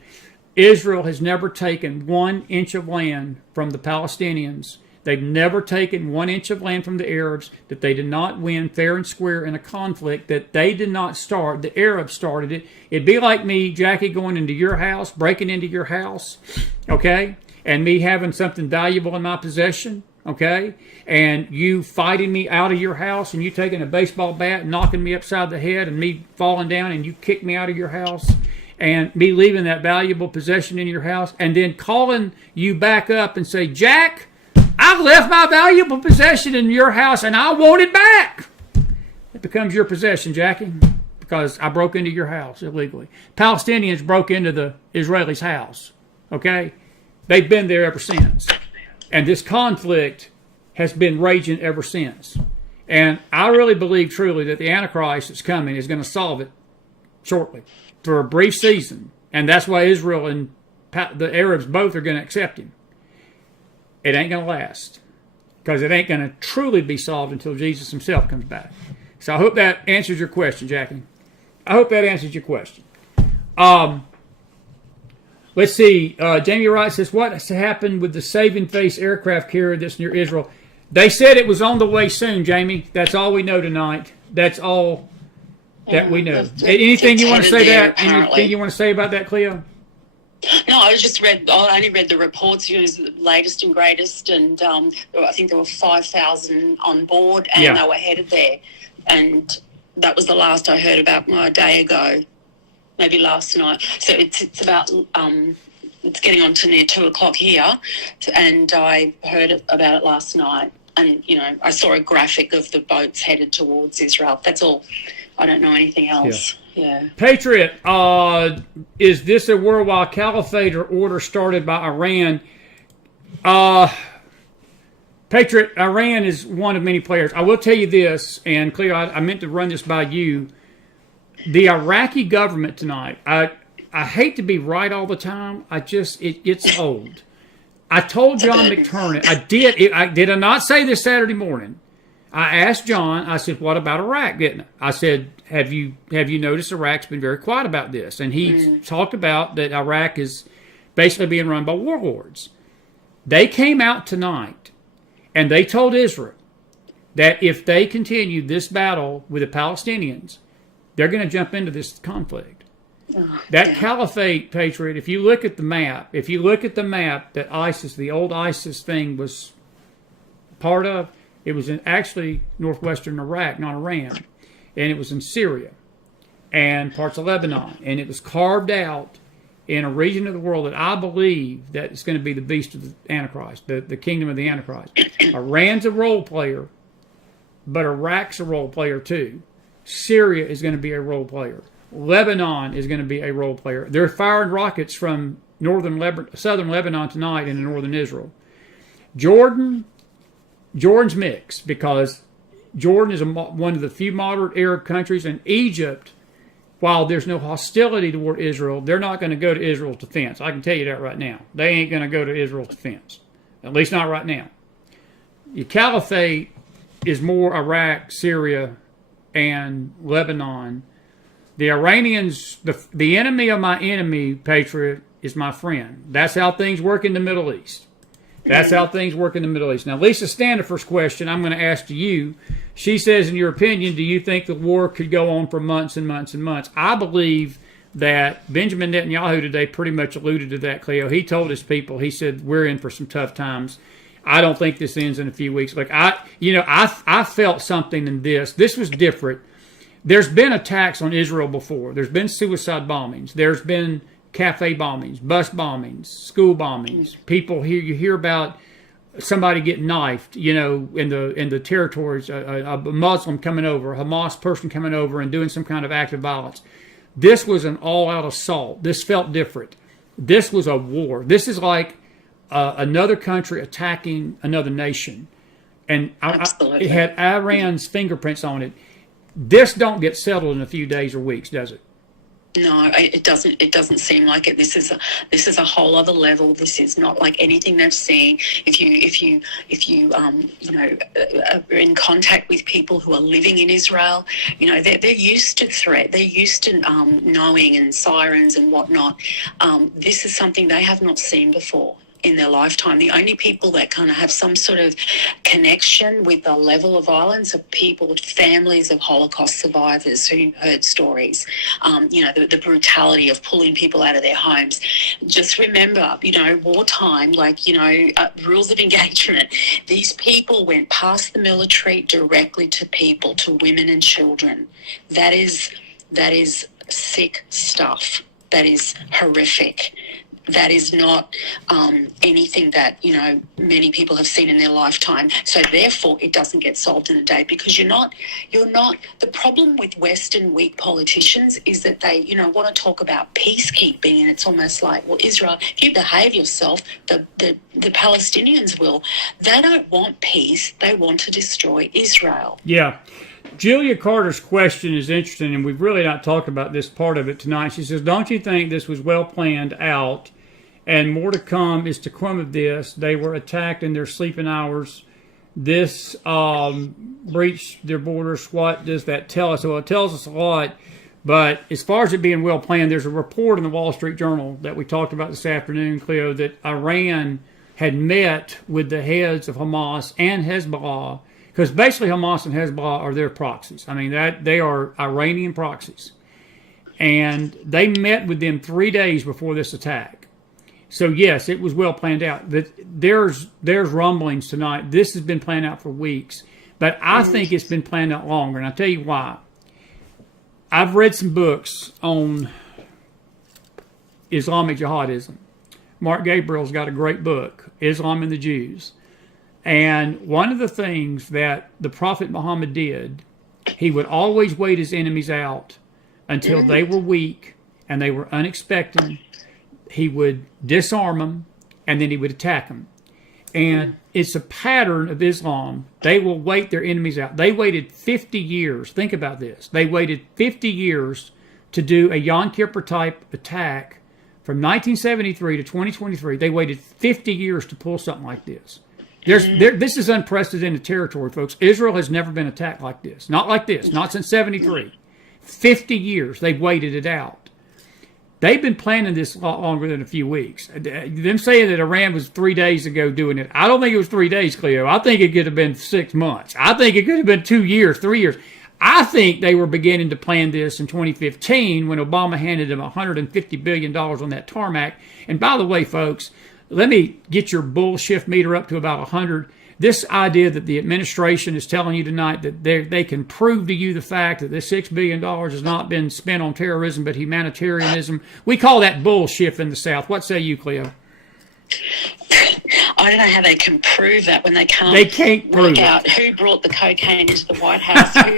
Israel has never taken 1 inch of land from the Palestinians. They've never taken 1 inch of land from the Arabs that they did not win fair and square in a conflict that they did not start. The Arabs started it. It'd be like me, Jackie, going into your house, breaking into your house, okay, and me having something valuable in my possession, okay, and you fighting me out of your house and you taking a baseball bat and knocking me upside the head and me falling down and you kick me out of your house and me leaving that valuable possession in your house and then calling you back up and say, Jack, I've left my valuable possession in your house and I want it back. It becomes your possession, Jackie, because I broke into your house illegally. Palestinians broke into the Israelis' house, okay? They've been there ever since. And this conflict has been raging ever since. And I really believe truly that the Antichrist that's coming is going to solve it shortly for a brief season. And that's why Israel and the Arabs both are going to accept him. It ain't going to last, because it ain't going to truly be solved until Jesus himself comes back. So I hope that answers your question, Jackie. I hope that answers your question. Let's see. Jamie Wright says, what has happened with the Saving Face aircraft carrier that's near Israel? They said it was on the way soon, Jamie. That's all we know tonight. That's all that we know. Anything you want to say Anything you want to say about that, Kleo? No, I only read the reports, it was the latest and greatest, and I think there were 5,000 on board, and they were headed there. And that was the last I heard about a day ago, maybe last night. So it's about, it's getting on to near 2 o'clock here, and I heard about it last night. And, I saw a graphic of the boats headed towards Israel. That's all. I don't know anything else. Yeah. Patriot, is this a worldwide caliphate or order started by Iran? Patriot, Iran is one of many players. I will tell you this, and Kleo, I meant to run this by you. The Iraqi government tonight, I hate to be right all the time. It gets old. I told John McTurnan, did I not say this Saturday morning? I asked John, I said, what about Iraq, didn't I? I said, have you noticed Iraq's been very quiet about this? And he talked about that Iraq is basically being run by warlords. They came out tonight and they told Israel that if they continue this battle with the Palestinians, they're going to jump into this conflict. That caliphate, Patriot, if you look at the map that ISIS, the old ISIS thing was part of, it was in actually northwestern Iraq, not Iran. And it was in Syria and parts of Lebanon. And it was carved out in a region of the world that I believe that it's going to be the beast of the Antichrist, the kingdom of the Antichrist. Iran's a role player, but Iraq's a role player too. Syria is going to be a role player. Lebanon is going to be a role player. They're firing rockets from southern Lebanon tonight into northern Israel. Jordan's mixed because Jordan is one of the few moderate Arab countries, and Egypt, while there's no hostility toward Israel, they're not going to go to Israel's defense. I can tell you that right now. They ain't going to go to Israel's defense, at least not right now. The caliphate is more Iraq, Syria, and Lebanon. The Iranians, the enemy of my enemy, Patriot, is my friend. That's how things work in the Middle East. That's how things work in the Middle East. Now, Lisa Standifer's question I'm going to ask to you. She says, in your opinion, do you think the war could go on for months and months and months? I believe that Benjamin Netanyahu today pretty much alluded to that, Kleo. He told his people, he said, we're in for some tough times. I don't think this ends in a few weeks. Like I felt something in this. This was different. There's been attacks on Israel before. There's been suicide bombings. There's been cafe bombings, bus bombings, school bombings. People here, you hear about somebody getting knifed, in the territories, a Muslim coming over, a Hamas person coming over and doing some kind of act of violence. This was an all-out assault. This felt different. This was a war. This is like another country attacking another nation. And it had Iran's fingerprints on it. This don't get settled in a few days or weeks, does it? No, it doesn't. It doesn't seem like it. This is a whole other level. This is not like anything they've seen. If you are in contact with people who are living in Israel, they're used to threat. They're used to knowing and sirens and whatnot. This is something they have not seen before in their lifetime. The only people that kind of have some sort of connection with the level of violence are people with families of Holocaust survivors who heard stories, the brutality of pulling people out of their homes. Just remember, wartime, rules of engagement. These people went past the military directly to people, to women and children. That is sick stuff. That is horrific. That is not anything that, many people have seen in their lifetime. So therefore, it doesn't get solved in a day because you're not, the problem with Western weak politicians is that they, want to talk about peacekeeping, and it's almost like, well, Israel, if you behave yourself, the Palestinians will. They don't want peace. They want to destroy Israel. Yeah. Julia Carter's question is interesting, and we've really not talked about this part of it tonight. She says, don't you think this was well planned out? And more to come is to come of this. They were attacked in their sleeping hours. This breached their borders. What does that tell us? Well, it tells us a lot. But as far as it being well planned, there's a report in the Wall Street Journal that we talked about this afternoon, Kleo, that Iran had met with the heads of Hamas and Hezbollah, because basically Hamas and Hezbollah are their proxies. I mean, they are Iranian proxies. And they met with them 3 days before this attack. So, yes, it was well planned out. But there's rumblings tonight. This has been planned out for weeks. But I think it's been planned out longer, and I'll tell you why. I've read some books on Islamic jihadism. Mark Gabriel's got a great book, Islam and the Jews. And one of the things that the Prophet Muhammad did, he would always wait his enemies out until they were weak and they were unexpected. He would disarm them, and then he would attack them. And it's a pattern of Islam. They will wait their enemies out. They waited 50 years. Think about this. They waited 50 years to do a Yom Kippur type attack from 1973 to 2023. They waited 50 years to pull something like this. This is unprecedented territory, folks. Israel has never been attacked like this. Not like this. Not since 73. 50 years they've waited it out. They've been planning this a lot longer than a few weeks. Them saying that Iran was 3 days ago doing it, I don't think it was 3 days, Kleo. I think it could have been 6 months. I think it could have been 2 years, 3 years. I think they were beginning to plan this in 2015 when Obama handed them $150 billion on that tarmac. And by the way, folks, let me get your bullshit meter up to about 100. This idea that the administration is telling you tonight that they can prove to you the fact that this $6 billion has not been spent on terrorism but humanitarianism, we call that bullshit in the South. What say you, Kleo? I don't know how they can prove that when they can't. They can't prove work out who brought the cocaine into the White House. Who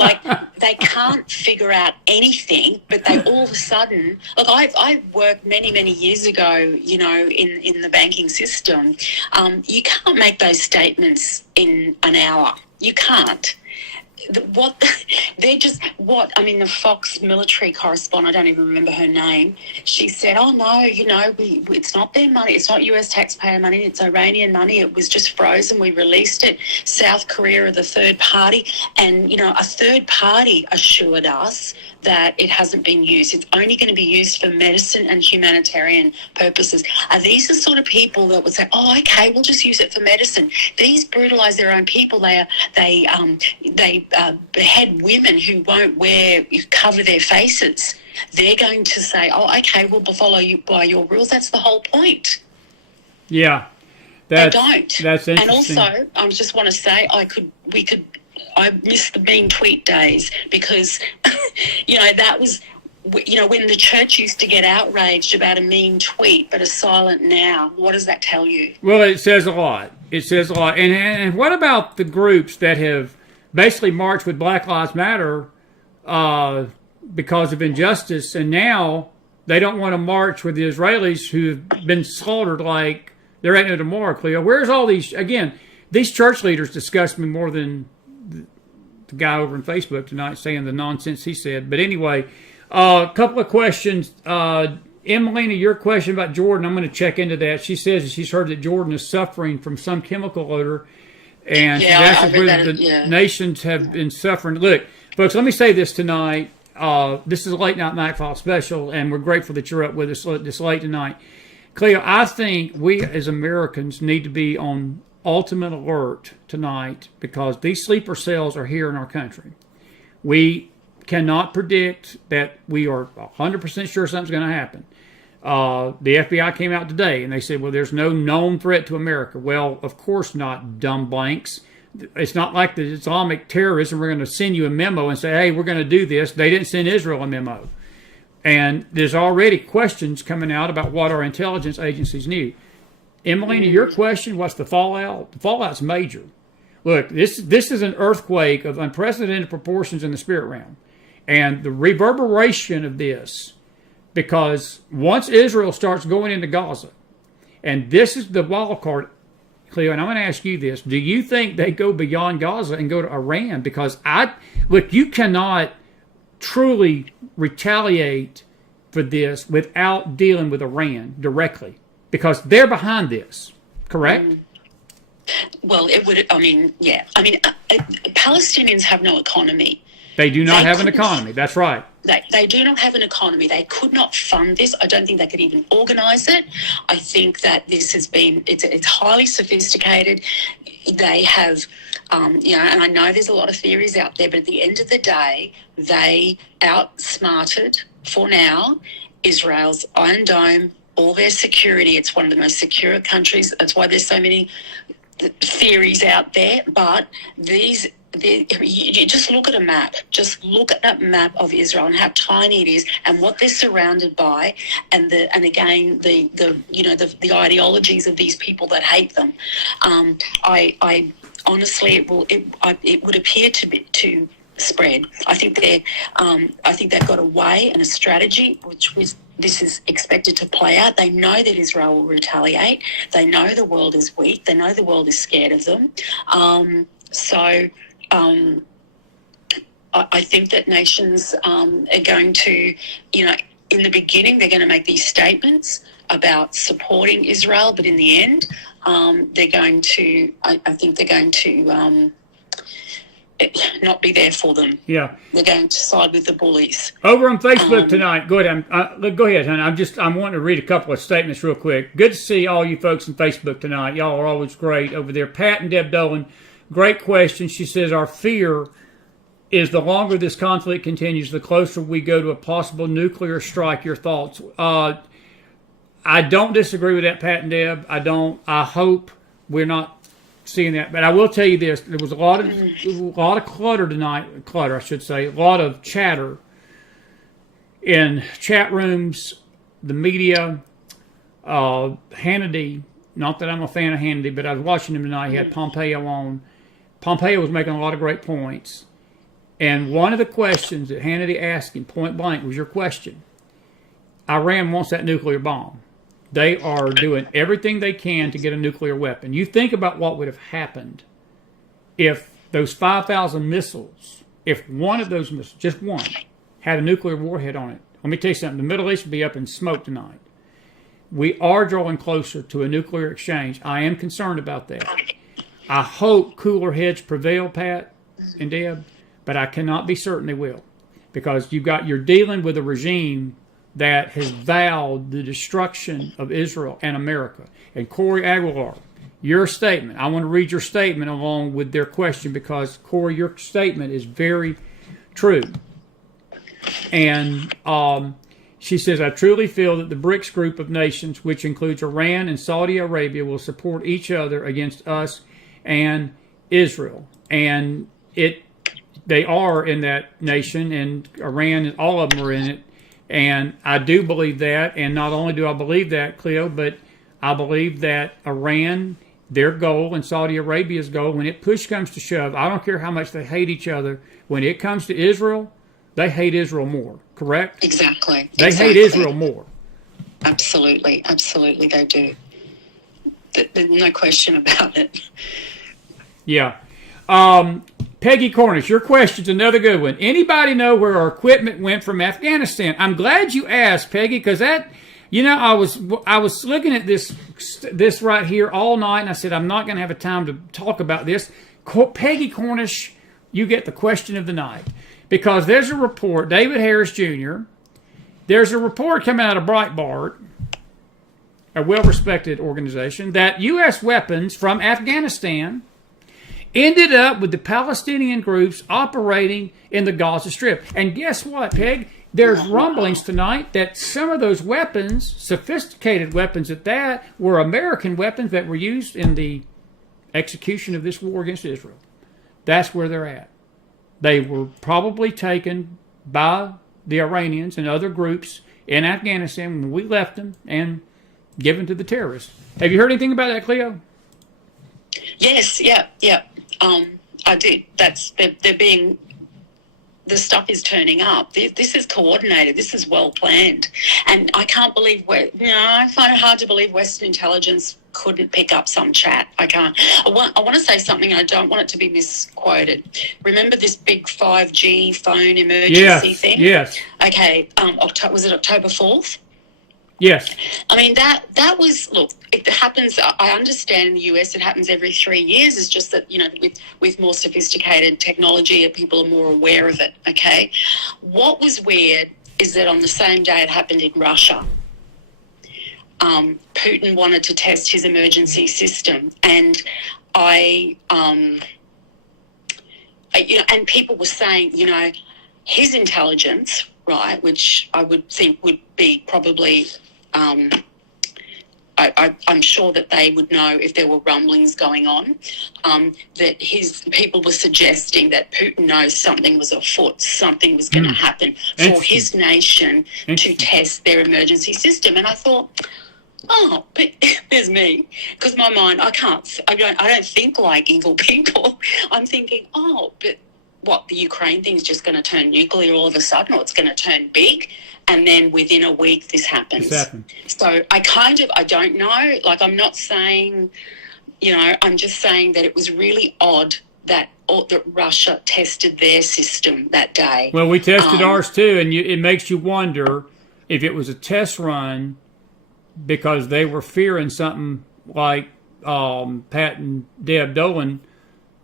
like they can't figure out anything. But they all of a sudden, look, I worked many years ago, you know, in the banking system. You can't make those statements in an hour. You can't. The Fox military correspondent, I don't even remember her name, she said, oh no, you know, it's not their money, it's not US taxpayer money, it's Iranian money, it was just frozen, we released it, South Korea are the third party, and, you know, a third party assured us that it hasn't been used. It's only going to be used for medicine and humanitarian purposes. Are these the sort of people that would say, oh, okay, we'll just use it for medicine? These brutalise their own people. They behead women who won't cover their faces. They're going to say, oh, okay, we'll follow you by your rules. That's the whole point. Yeah. They don't. That's interesting. And also, I just want to say, I miss the mean tweet days because, you know, that was, you know, when the church used to get outraged about a mean tweet but are silent now. What does that tell you? Well, it says a lot. It says a lot. And what about the groups that have basically marched with Black Lives Matter because of injustice, and now they don't want to march with the Israelis who have been slaughtered like there ain't no tomorrow, Kleo? Where's all these, again, these church leaders disgust me more than the guy over on Facebook tonight saying the nonsense he said. But anyway, a couple of questions. Emelina, your question about Jordan, I'm going to check into that. She says she's heard that Jordan is suffering from some chemical odor, and she's asked whether the nations have been suffering. Look, folks, let me say this tonight. This is a late night Macfile special, and we're grateful that you're up with us this late tonight. Kleo, I think we as Americans need to be on ultimate alert tonight because these sleeper cells are here in our country. We cannot predict that we are 100% sure something's going to happen. The FBI came out today and they said, well, there's no known threat to America. Well, of course not, dumb blanks. It's not like the Islamic terrorism. We're going to send you a memo and say, hey, we're going to do this. They didn't send Israel a memo. And there's already questions coming out about what our intelligence agencies knew. Emelina, your question, what's the fallout? The fallout's major. Look, this is an earthquake of unprecedented proportions in the spirit realm. And the reverberation of this, because once Israel starts going into Gaza, and this is the wild card, Kleo, and I'm going to ask you this. Do you think they go beyond Gaza and go to Iran? Because you cannot truly retaliate for this without dealing with Iran directly. Because they're behind this, correct? Well, it would, Palestinians have no economy. They do not have an economy, that's right. They do not have an economy. They could not fund this. I don't think they could even organise it. I think that this has been, it's highly sophisticated. They have, and I know there's a lot of theories out there, but at the end of the day, they outsmarted, for now, Israel's Iron Dome, all their security. It's one of the most secure countries. That's why there's so many theories out there. But you just look at a map. Just look at that map of Israel and how tiny it is, and what they're surrounded by, and again the ideologies of these people that hate them. I honestly, it would appear to spread. I think they've got a way and a strategy which this is expected to play out. They know that Israel will retaliate. They know the world is weak. They know the world is scared of them. I think that nations are going to, in the beginning, they're going to make these statements about supporting Israel, but in the end, they're going to, I think they're going to not be there for them. Yeah. They're going to side with the bullies. Over on Facebook tonight, go ahead, go ahead, honey. I'm wanting to read a couple of statements real quick. Good to see all you folks on Facebook tonight. Y'all are always great over there. Pat and Deb Dolan, great question. She says, our fear is the longer this conflict continues, the closer we go to a possible nuclear strike. Your thoughts? I don't disagree with that, Pat and Deb. I hope we're not seeing that. But I will tell you this. There was a lot of clutter tonight. A lot of chatter in chat rooms, the media, Hannity, not that I'm a fan of Hannity, but I was watching him tonight. He had Pompeo on. Pompeo was making a lot of great points. And one of the questions that Hannity asked him point blank was your question. Iran wants that nuclear bomb. They are doing everything they can to get a nuclear weapon. You think about what would have happened if those 5,000 missiles, if one of those missiles, just one, had a nuclear warhead on it. Let me tell you something. The Middle East would be up in smoke tonight. We are drawing closer to a nuclear exchange. I am concerned about that. I hope cooler heads prevail, Pat and Deb, but I cannot be certain they will, because you're dealing with a regime that has vowed the destruction of Israel and America. And Corey Aguilar, your statement, I want to read your statement along with their question, because, Corey, your statement is very true. And she says, I truly feel that the BRICS group of nations, which includes Iran and Saudi Arabia, will support each other against us and Israel. And they are in that nation, and Iran, and all of them are in it. And I do believe that. And not only do I believe that, Cleo, but I believe that Iran, their goal, and Saudi Arabia's goal, when it push comes to shove, I don't care how much they hate each other, when it comes to Israel, they hate Israel more, correct? Exactly. They hate Israel more. Absolutely. Absolutely, they do. There's no question about it. Yeah. Peggy Cornish, your question's another good one. Anybody know where our equipment went from Afghanistan? I'm glad you asked, Peggy, because that, I was looking at this right here all night, and I said, I'm not going to have a time to talk about this. Peggy Cornish, you get the question of the night. Because there's a report, David Harris Jr., there's a report coming out of Breitbart, a well-respected organization, that U.S. weapons from Afghanistan ended up with the Palestinian groups operating in the Gaza Strip. And guess what, Peg? There's rumblings tonight that some of those weapons, sophisticated weapons at that, were American weapons that were used in the execution of this war against Israel. That's where they're at. They were probably taken by the Iranians and other groups in Afghanistan when we left them and given to the terrorists. Have you heard anything about that, Cleo? Yes, yeah. I did. They're being, the stuff is turning up. This is coordinated. This is well planned. And I can't believe I find it hard to believe Western intelligence couldn't pick up some chat. I can't. I want to say something, and I don't want it to be misquoted. Remember this big 5G phone emergency thing? Yes. Okay. Was it October 4th? Yes. I mean, that was, look, it happens, I understand in the US it happens every 3 years. It's just that, with more sophisticated technology, people are more aware of it, okay? What was weird is that on the same day it happened in Russia, Putin wanted to test his emergency system, and and people were saying, his intelligence, right, which I would think would be probably, I'm sure that they would know if there were rumblings going on, that his people were suggesting that Putin knows something was afoot, something was going to happen for his nation to test their emergency system. And I thought, oh, but there's me, because my mind, I don't think like evil people. I'm thinking, oh, but what, the Ukraine thing's just going to turn nuclear all of a sudden, or it's going to turn big, and then within a week this happens. So I don't know. Like, I'm not saying, I'm just saying that it was really odd that Russia tested their system that day. Well, we tested ours too, and it makes you wonder if it was a test run because they were fearing something like Pat and Deb Dolan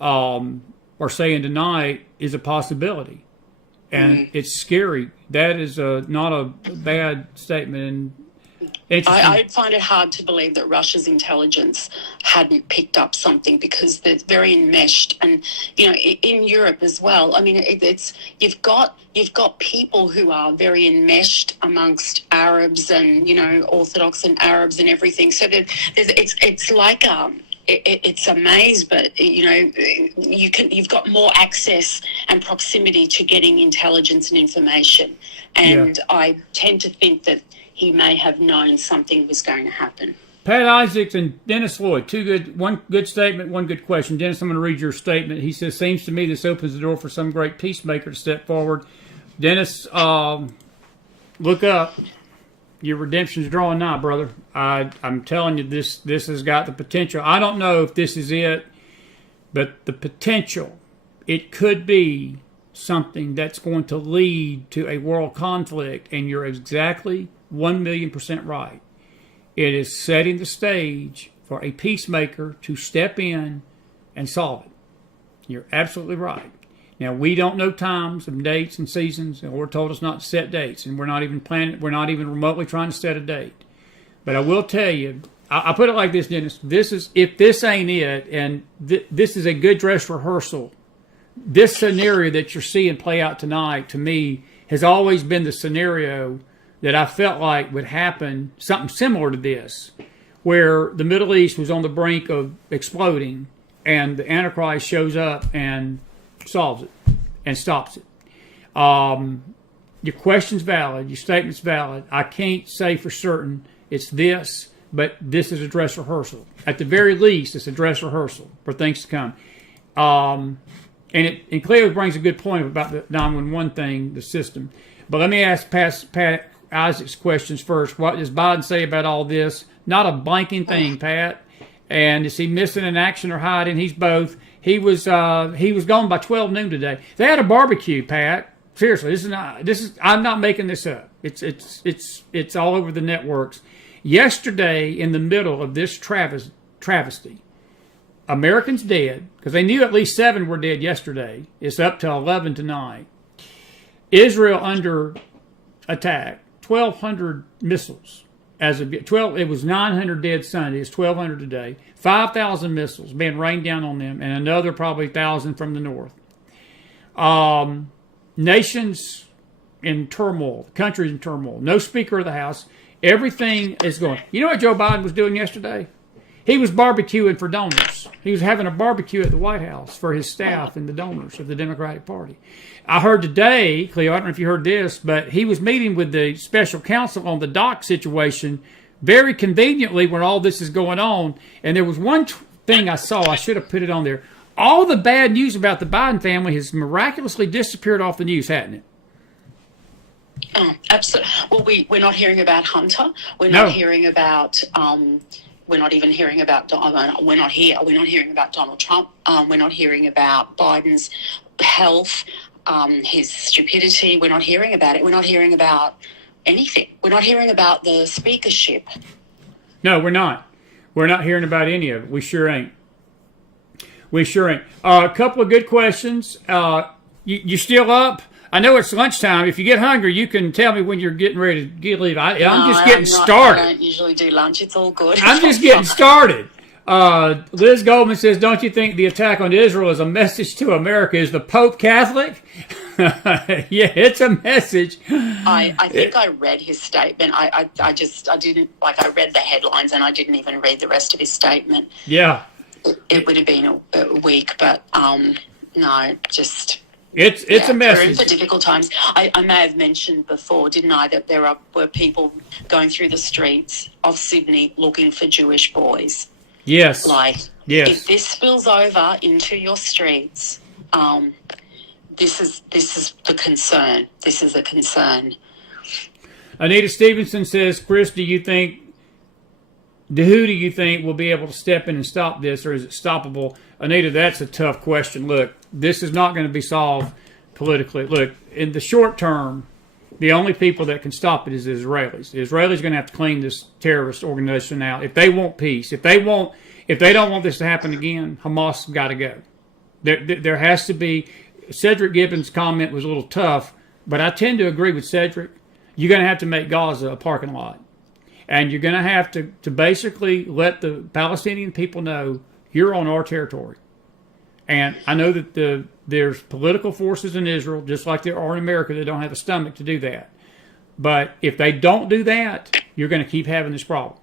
are saying tonight is a possibility. And it's scary. That is not a bad statement. And I find it hard to believe that Russia's intelligence hadn't picked up something, because they're very enmeshed, and in Europe as well. I mean, you've got people who are very enmeshed amongst Arabs and Orthodox and Arabs and everything. So it's like it's a maze, but you've got more access and proximity to getting intelligence and information, and I tend to think that he may have known something was going to happen. Pat Isaacs and Dennis Lloyd, one good statement, one good question. Dennis, I'm going to read your statement. He says, seems to me this opens the door for some great peacemaker to step forward. Dennis, look up. Your redemption's drawing nigh, brother. I'm telling you, this has got the potential. I don't know if this is it, but the potential, it could be something that's going to lead to a world conflict, and you're exactly 1,000,000% right. It is setting the stage for a peacemaker to step in and solve it. You're absolutely right. Now, we don't know times and dates and seasons, and we're told us not to set dates, and we're not even remotely trying to set a date. But I will tell you, I put it like this, Dennis. If this ain't it, and this is a good dress rehearsal, this scenario that you're seeing play out tonight, to me, has always been the scenario that I felt like would happen, something similar to this, where the Middle East was on the brink of exploding, and the Antichrist shows up and solves it and stops it. Your question's valid, your statement's valid. I can't say for certain it's this, but this is a dress rehearsal. At the very least, it's a dress rehearsal for things to come. And Kleo brings a good point about the 911 thing, the system. But let me ask Pat Isaac's questions first. What does Biden say about all this? Not a blanking thing, Pat. And is he missing in action or hiding? He's both. He was gone by 12 noon today. They had a barbecue, Pat. Seriously, this is. I'm not making this up. It's all over the networks. Yesterday, in the middle of this travesty, Americans dead, because they knew at least 7 were dead yesterday. It's up to 11 tonight. Israel under attack. 1,200 missiles. As of 12, it was 900 dead Sunday. It's 1,200 today. 5,000 missiles being rained down on them, and another probably 1,000 from the north. Nations in turmoil, countries in turmoil. No Speaker of the House. Everything is going. You know what Joe Biden was doing yesterday? He was barbecuing for donors. He was having a barbecue at the White House for his staff and the donors of the Democratic Party. I heard today, Kleo, I don't know if you heard this, but he was meeting with the special counsel on the dock situation very conveniently when all this is going on. And there was one thing I saw, I should have put it on there. All the bad news about the Biden family has miraculously disappeared off the news, hasn't it? Absolutely. Well, we're not hearing about Hunter. We're not hearing about... we're not even hearing about. We're not hearing about Donald Trump. We're not hearing about Biden's health, his stupidity. We're not hearing about it. We're not hearing about anything. We're not hearing about the speakership. No, we're not. We're not hearing about any of it. We sure ain't. We sure ain't. A couple of good questions. You still up? I know it's lunchtime. If you get hungry, you can tell me when you're getting ready to leave. I'm just getting started. I don't usually do lunch. It's all good. I'm just getting started. Liz Goldman says, don't you think the attack on Israel is a message to America? Is the Pope Catholic? Yeah, it's a message. I think I read his statement. I didn't, I read the headlines and I didn't even read the rest of his statement. Yeah. It would have been a week, but no, just... It's a message. We're in for difficult times. I may have mentioned before, didn't I, that were people going through the streets of Sydney looking for Jewish boys. Yes. Yes. If this spills over into your streets, this is the concern. This is a concern. Anita Stevenson says, Chris, who do you think will be able to step in and stop this, or is it stoppable? Anita, that's a tough question. Look, this is not going to be solved politically. Look, in the short term, the only people that can stop it is the Israelis. The Israelis are going to have to clean this terrorist organization out if they want peace. If they don't want this to happen again, Hamas got to go. There has to be. Cedric Gibbons' comment was a little tough, but I tend to agree with Cedric. You're going to have to make Gaza a parking lot. And you're going to have to basically let the Palestinian people know you're on our territory. And I know that there's political forces in Israel, just like there are in America, that don't have a stomach to do that. But if they don't do that, you're going to keep having this problem.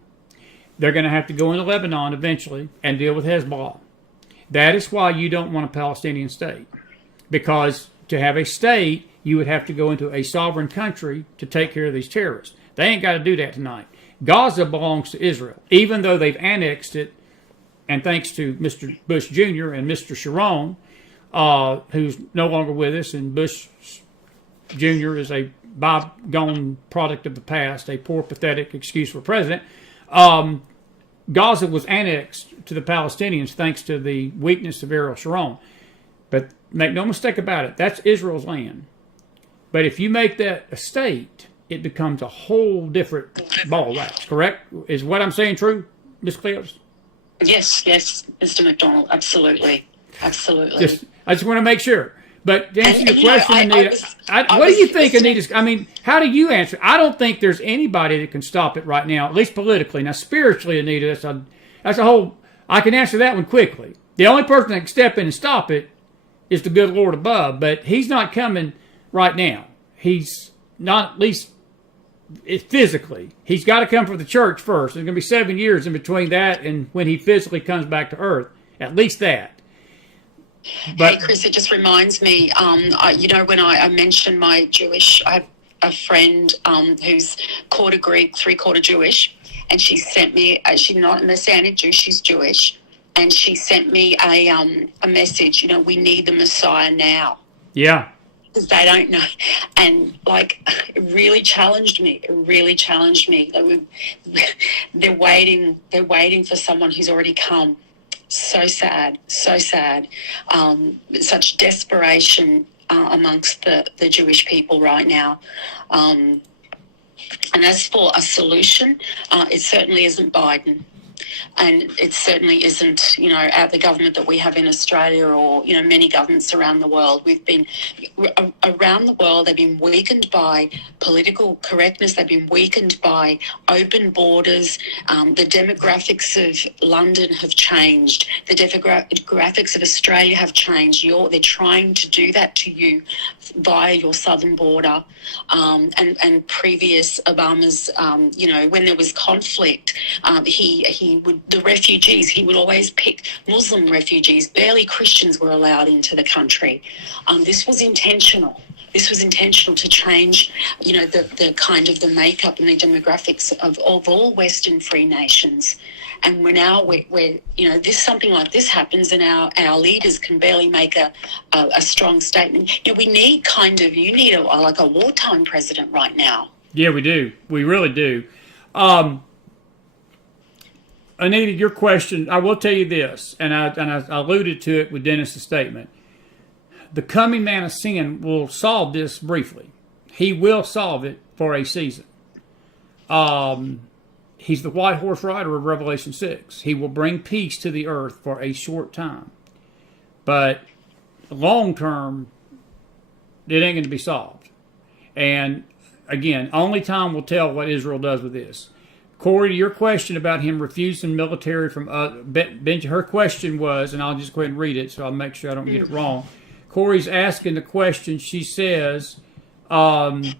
They're going to have to go into Lebanon eventually and deal with Hezbollah. That is why you don't want a Palestinian state. Because to have a state, you would have to go into a sovereign country to take care of these terrorists. They ain't got to do that tonight. Gaza belongs to Israel, even though they've annexed it. And thanks to Mr. Bush Jr. and Mr. Sharon, who's no longer with us, and Bush Jr. is a bygone product of the past, a poor, pathetic excuse for president. Gaza was annexed to the Palestinians thanks to the weakness of Ariel Sharon. But make no mistake about it, that's Israel's land. But if you make that a state, it becomes a whole different ball of wax, correct? Is what I'm saying true, Ms. Kleoudis? Yes, Mr. McDonald, absolutely. I just want to make sure. But to answer your question, know, Anita, what do you think, Anita? I mean, how do you answer? I don't think there's anybody that can stop it right now, at least politically. Now, spiritually, Anita, that's a whole. I can answer that one quickly. The only person that can step in and stop it is the good Lord above, but He's not coming right now. He's not, at least physically. He's got to come for the church first. There's going to be 7 years in between that and when He physically comes back to earth. At least that. But, hey, Chris, it just reminds me, when I mentioned my Jewish, I have a friend who's quarter Greek, three-quarter Jewish, and she sent me, she's not a Messianic Jew, she's Jewish, and she sent me a message, we need the Messiah now. Yeah. Because they don't know. And, it really challenged me. They're waiting for someone who's already come. So sad. Such desperation amongst the Jewish people right now. And as for a solution, it certainly isn't Biden. And it certainly isn't, the government that we have in Australia or, many governments around the world. We've been, around the world, they've been weakened by political correctness. They've been weakened by open borders. The demographics of London have changed. The demographics of Australia have changed. They're trying to do that to you via your southern border. And previous Obama's, when there was conflict, the refugees, he would always pick Muslim refugees. Barely Christians were allowed into the country. This was intentional. This was intentional to change, the kind of the makeup and the demographics of all Western free nations. And we're something like this happens and our leaders can barely make a strong statement. We need you need a wartime president right now. Yeah, we do. We really do. Anita, your question, I will tell you this, and I alluded to it with Dennis's statement. The coming man of sin will solve this briefly. He will solve it for a season. He's the white horse rider of Revelation 6. He will bring peace to the earth for a short time. But long term, it ain't going to be solved. And again, only time will tell what Israel does with this. Corey, your question about him refusing military from her question was, and I'll just go ahead and read it so I'll make sure I don't get it wrong. Corey's asking the question. She says, do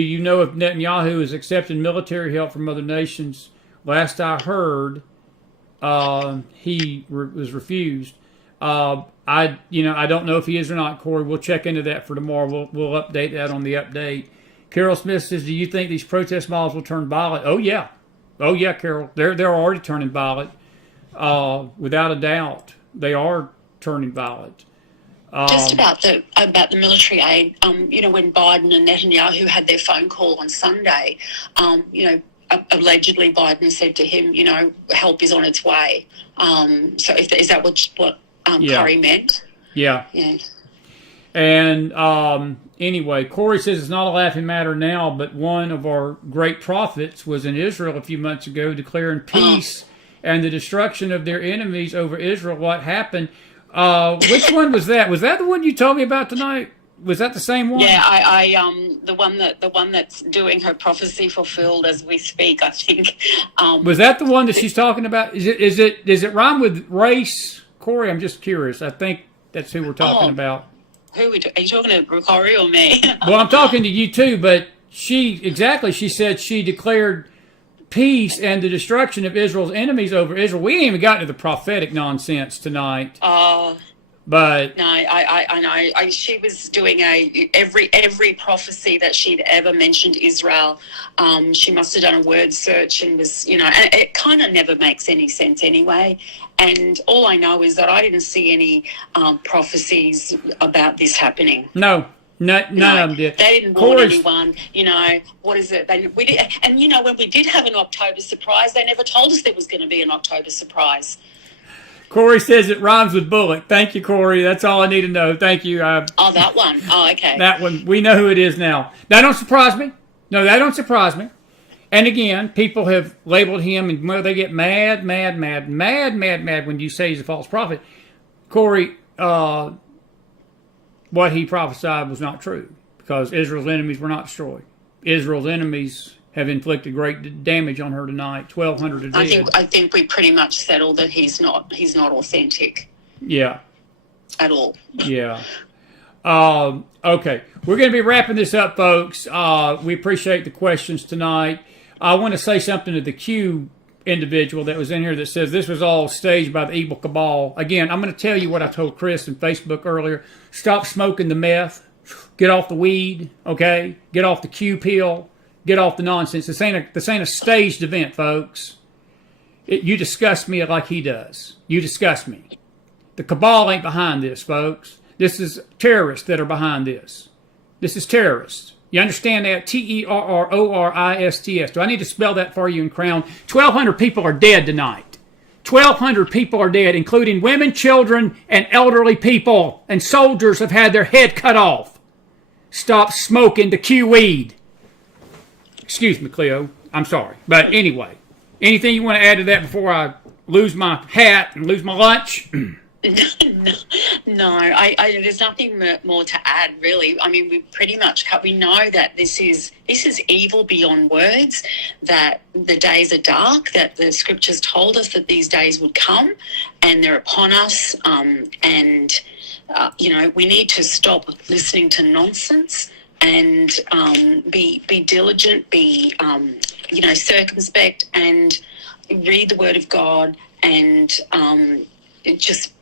you know if Netanyahu is accepting military help from other nations? Last I heard, he was refused. I don't know if he is or not, Corey. We'll check into that for tomorrow. We'll update that on the update. Carol Smith says, do you think these protest mobs will turn violent? Oh, yeah, Carol. They're already turning violent. Without a doubt, they are turning violent. Just about the military aid, when Biden and Netanyahu had their phone call on Sunday, allegedly Biden said to him, help is on its way. So is that what Curry meant? Yeah. And anyway, Corey says it's not a laughing matter now, but one of our great prophets was in Israel a few months ago declaring peace and the destruction of their enemies over Israel. What happened? Which one was that? Was that the one you told me about tonight? Was that the same one? Yeah, I the one that's doing her prophecy fulfilled as we speak, I think. Was that the one that she's talking about? Does it rhyme with race, Corey? I'm just curious. I think that's who we're talking about. Who are you talking to, Corey or me? Well, I'm talking to you too, but she said she declared peace and the destruction of Israel's enemies over Israel. We ain't even got to the prophetic nonsense tonight. But No, I know. She was doing every prophecy that she'd ever mentioned Israel. She must have done a word search and was, and it kind of never makes any sense anyway. And all I know is that I didn't see any prophecies about this happening. no, none of them did. They didn't warn anyone. What is it? We did, and when we did have an October surprise, they never told us there was going to be an October surprise. Corey says it rhymes with bullock. Thank you, Corey. That's all I need to know. Thank you. That one. Oh, okay. That one. We know who it is now. That don't surprise me. No, that don't surprise me. And again, people have labeled him, and they get mad when you say he's a false prophet. Corey, what he prophesied was not true, because Israel's enemies were not destroyed. Israel's enemies have inflicted great damage on her tonight. 1,200 are dead. I think we pretty much settled that he's not authentic. Yeah. At all. Yeah. Okay. We're going to be wrapping this up, folks. We appreciate the questions tonight. I want to say something to the Q individual that was in here that says this was all staged by the evil cabal. Again, I'm going to tell you what I told Chris in Facebook earlier. Stop smoking the meth. Get off the weed, okay? Get off the Q pill. Get off the nonsense. This ain't a staged event, folks. You disgust me like he does. You disgust me. The cabal ain't behind this, folks. This is terrorists that are behind this. This is terrorists. You understand that? Terrorists. Do I need to spell that for you in Crown? 1,200 people are dead tonight. 1,200 people are dead, including women, children, and elderly people. And soldiers have had their head cut off. Stop smoking the Q weed. Excuse me, Kleo. I'm sorry. But anyway, anything you want to add to that before I lose my hat and lose my lunch? No, there's nothing more to add, really. I mean, we pretty much we know that this is evil beyond words, that the days are dark, that the scriptures told us that these days would come, and they're upon us, we need to stop listening to nonsense and be diligent, be circumspect, and read the Word of God, and just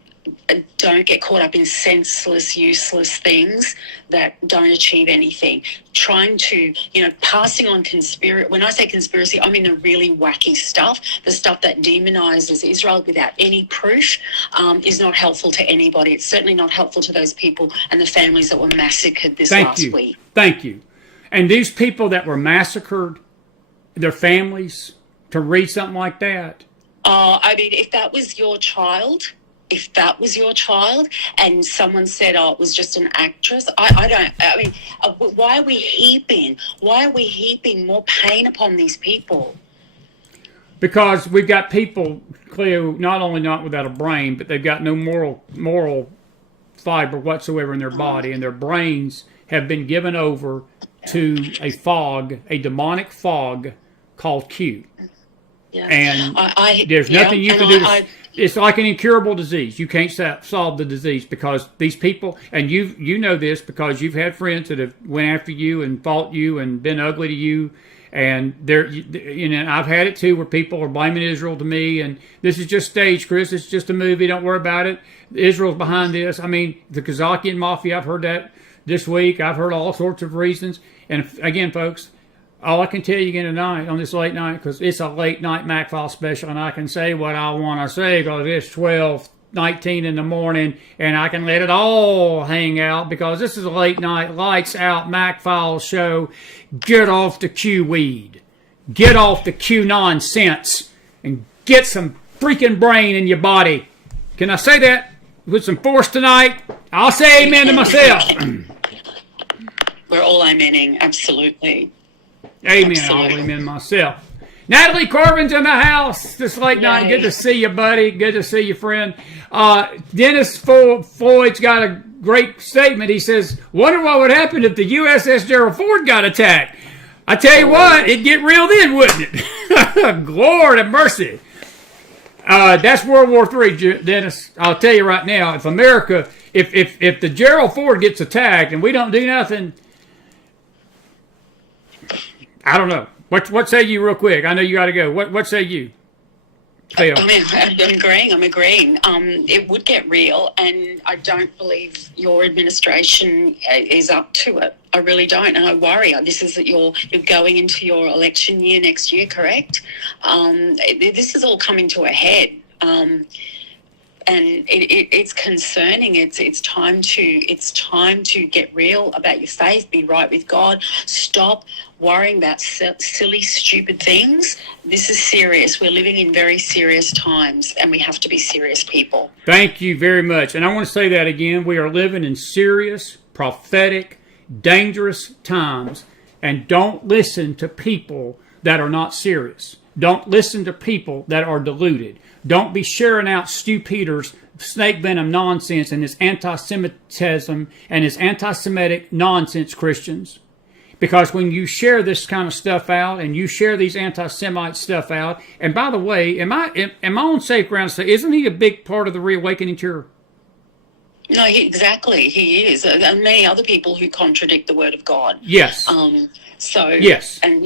don't get caught up in senseless, useless things that don't achieve anything. Trying to, passing on conspiracy. When I say conspiracy, I mean the really wacky stuff, the stuff that demonizes Israel without any proof, is not helpful to anybody. It's certainly not helpful to those people and the families that were massacred this last week. Thank you. And these people that were massacred, their families, to read something like that. I mean, if that was your child, and someone said, it was just an actress, why are we heaping more pain upon these people? Because we've got people, Kleo, not only not without a brain, but they've got no moral fiber whatsoever in their body, and their brains have been given over to a demonic fog called Q. Yeah. And there's nothing you can do. It's like an incurable disease. You can't solve the disease, because these people, and you know this because you've had friends that have went after you and fought you and been ugly to you, and I've had it too, where people are blaming Israel to me, and this is just staged, Chris. It's just a movie. Don't worry about it. Israel's behind this. I mean, the Kazakian mafia. I've heard that this week. I've heard all sorts of reasons. And again, folks, all I can tell you again tonight on this late night, because it's a late night MacFile special, and I can say what I want to say because it's 12:19 in the morning, and I can let it all hang out because this is a late night, lights out MacFile show. Get off the Q weed. Get off the Q nonsense and get some freaking brain in your body. Can I say that with some force tonight? I'll say amen to myself. We're all amening, absolutely. Amen. I'll amen myself. Natalie Corbin's in the house this late night. Good to see you, buddy. Good to see you, friend. Dennis Floyd's got a great statement. He says, wonder what would happen if the USS Gerald Ford got attacked. I tell you what, it'd get real then, wouldn't it? Lord have mercy. That's World War III, Dennis. I'll tell you right now, if America, if the Gerald Ford gets attacked and we don't do nothing, I don't know. What say you real quick? I know you got to go. What say you? Kleo. I'm agreeing. It would get real, and I don't believe your administration is up to it. I really don't, and I worry. This is that you're going into your election year next year, correct? This is all coming to a head, and it's concerning. It's time to get real about your faith. Be right with God. Stop worrying about silly, stupid things. This is serious. We're living in very serious times, and we have to be serious people. Thank you very much. And I want to say that again. We are living in serious, prophetic, dangerous times. And don't listen to people that are not serious. Don't listen to people that are deluded. Don't be sharing out Stu Peters' snake venom nonsense and his anti-Semitism and his anti-Semitic nonsense, Christians. Because when you share this kind of stuff out and you share these anti-Semite stuff out, and by the way, am I on safe ground to say, isn't he a big part of the reawakening tour? No, exactly. He is. And many other people who contradict the word of God. Yes. Yes. And,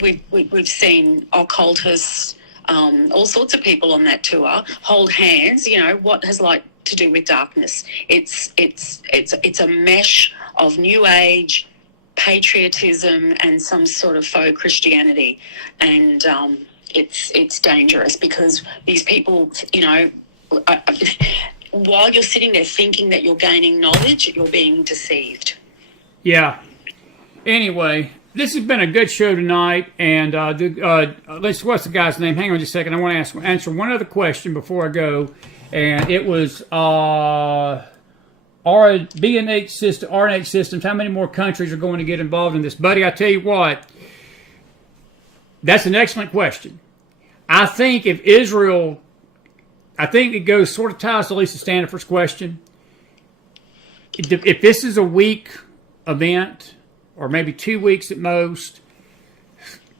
we've seen occultists, all sorts of people on that tour hold hands. What has light to do with darkness? It's a mesh of New Age, patriotism, and some sort of faux Christianity, and it's dangerous because these people, while you're sitting there thinking that you're gaining knowledge, you're being deceived. Yeah. Anyway, this has been a good show tonight, and what's the guy's name? Hang on just a second. I want to answer one other question before I go, and it was RNH systems. How many more countries are going to get involved in this, buddy? I tell you what, that's an excellent question. I think if Israel, I think it goes sort of ties to Lisa Stanford's question. If this is a week event, or maybe 2 weeks at most,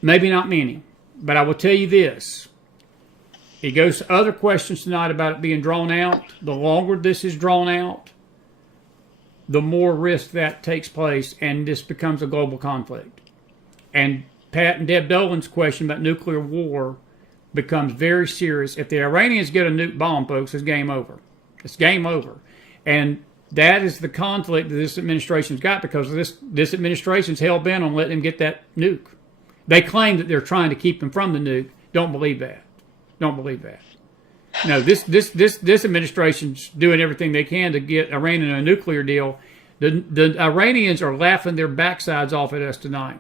maybe not many. But I will tell you this. It goes to other questions tonight about it being drawn out. The longer this is drawn out, the more risk that takes place, and this becomes a global conflict. And Pat and Deb Dolan's question about nuclear war becomes very serious. If the Iranians get a nuke bomb, folks, it's game over. It's game over. And that is the conflict that this administration's got, because this administration's hell-bent on letting them get that nuke. They claim that they're trying to keep them from the nuke. Don't believe that. Don't believe that. No, this administration's doing everything they can to get Iran in a nuclear deal. The Iranians are laughing their backsides off at us tonight,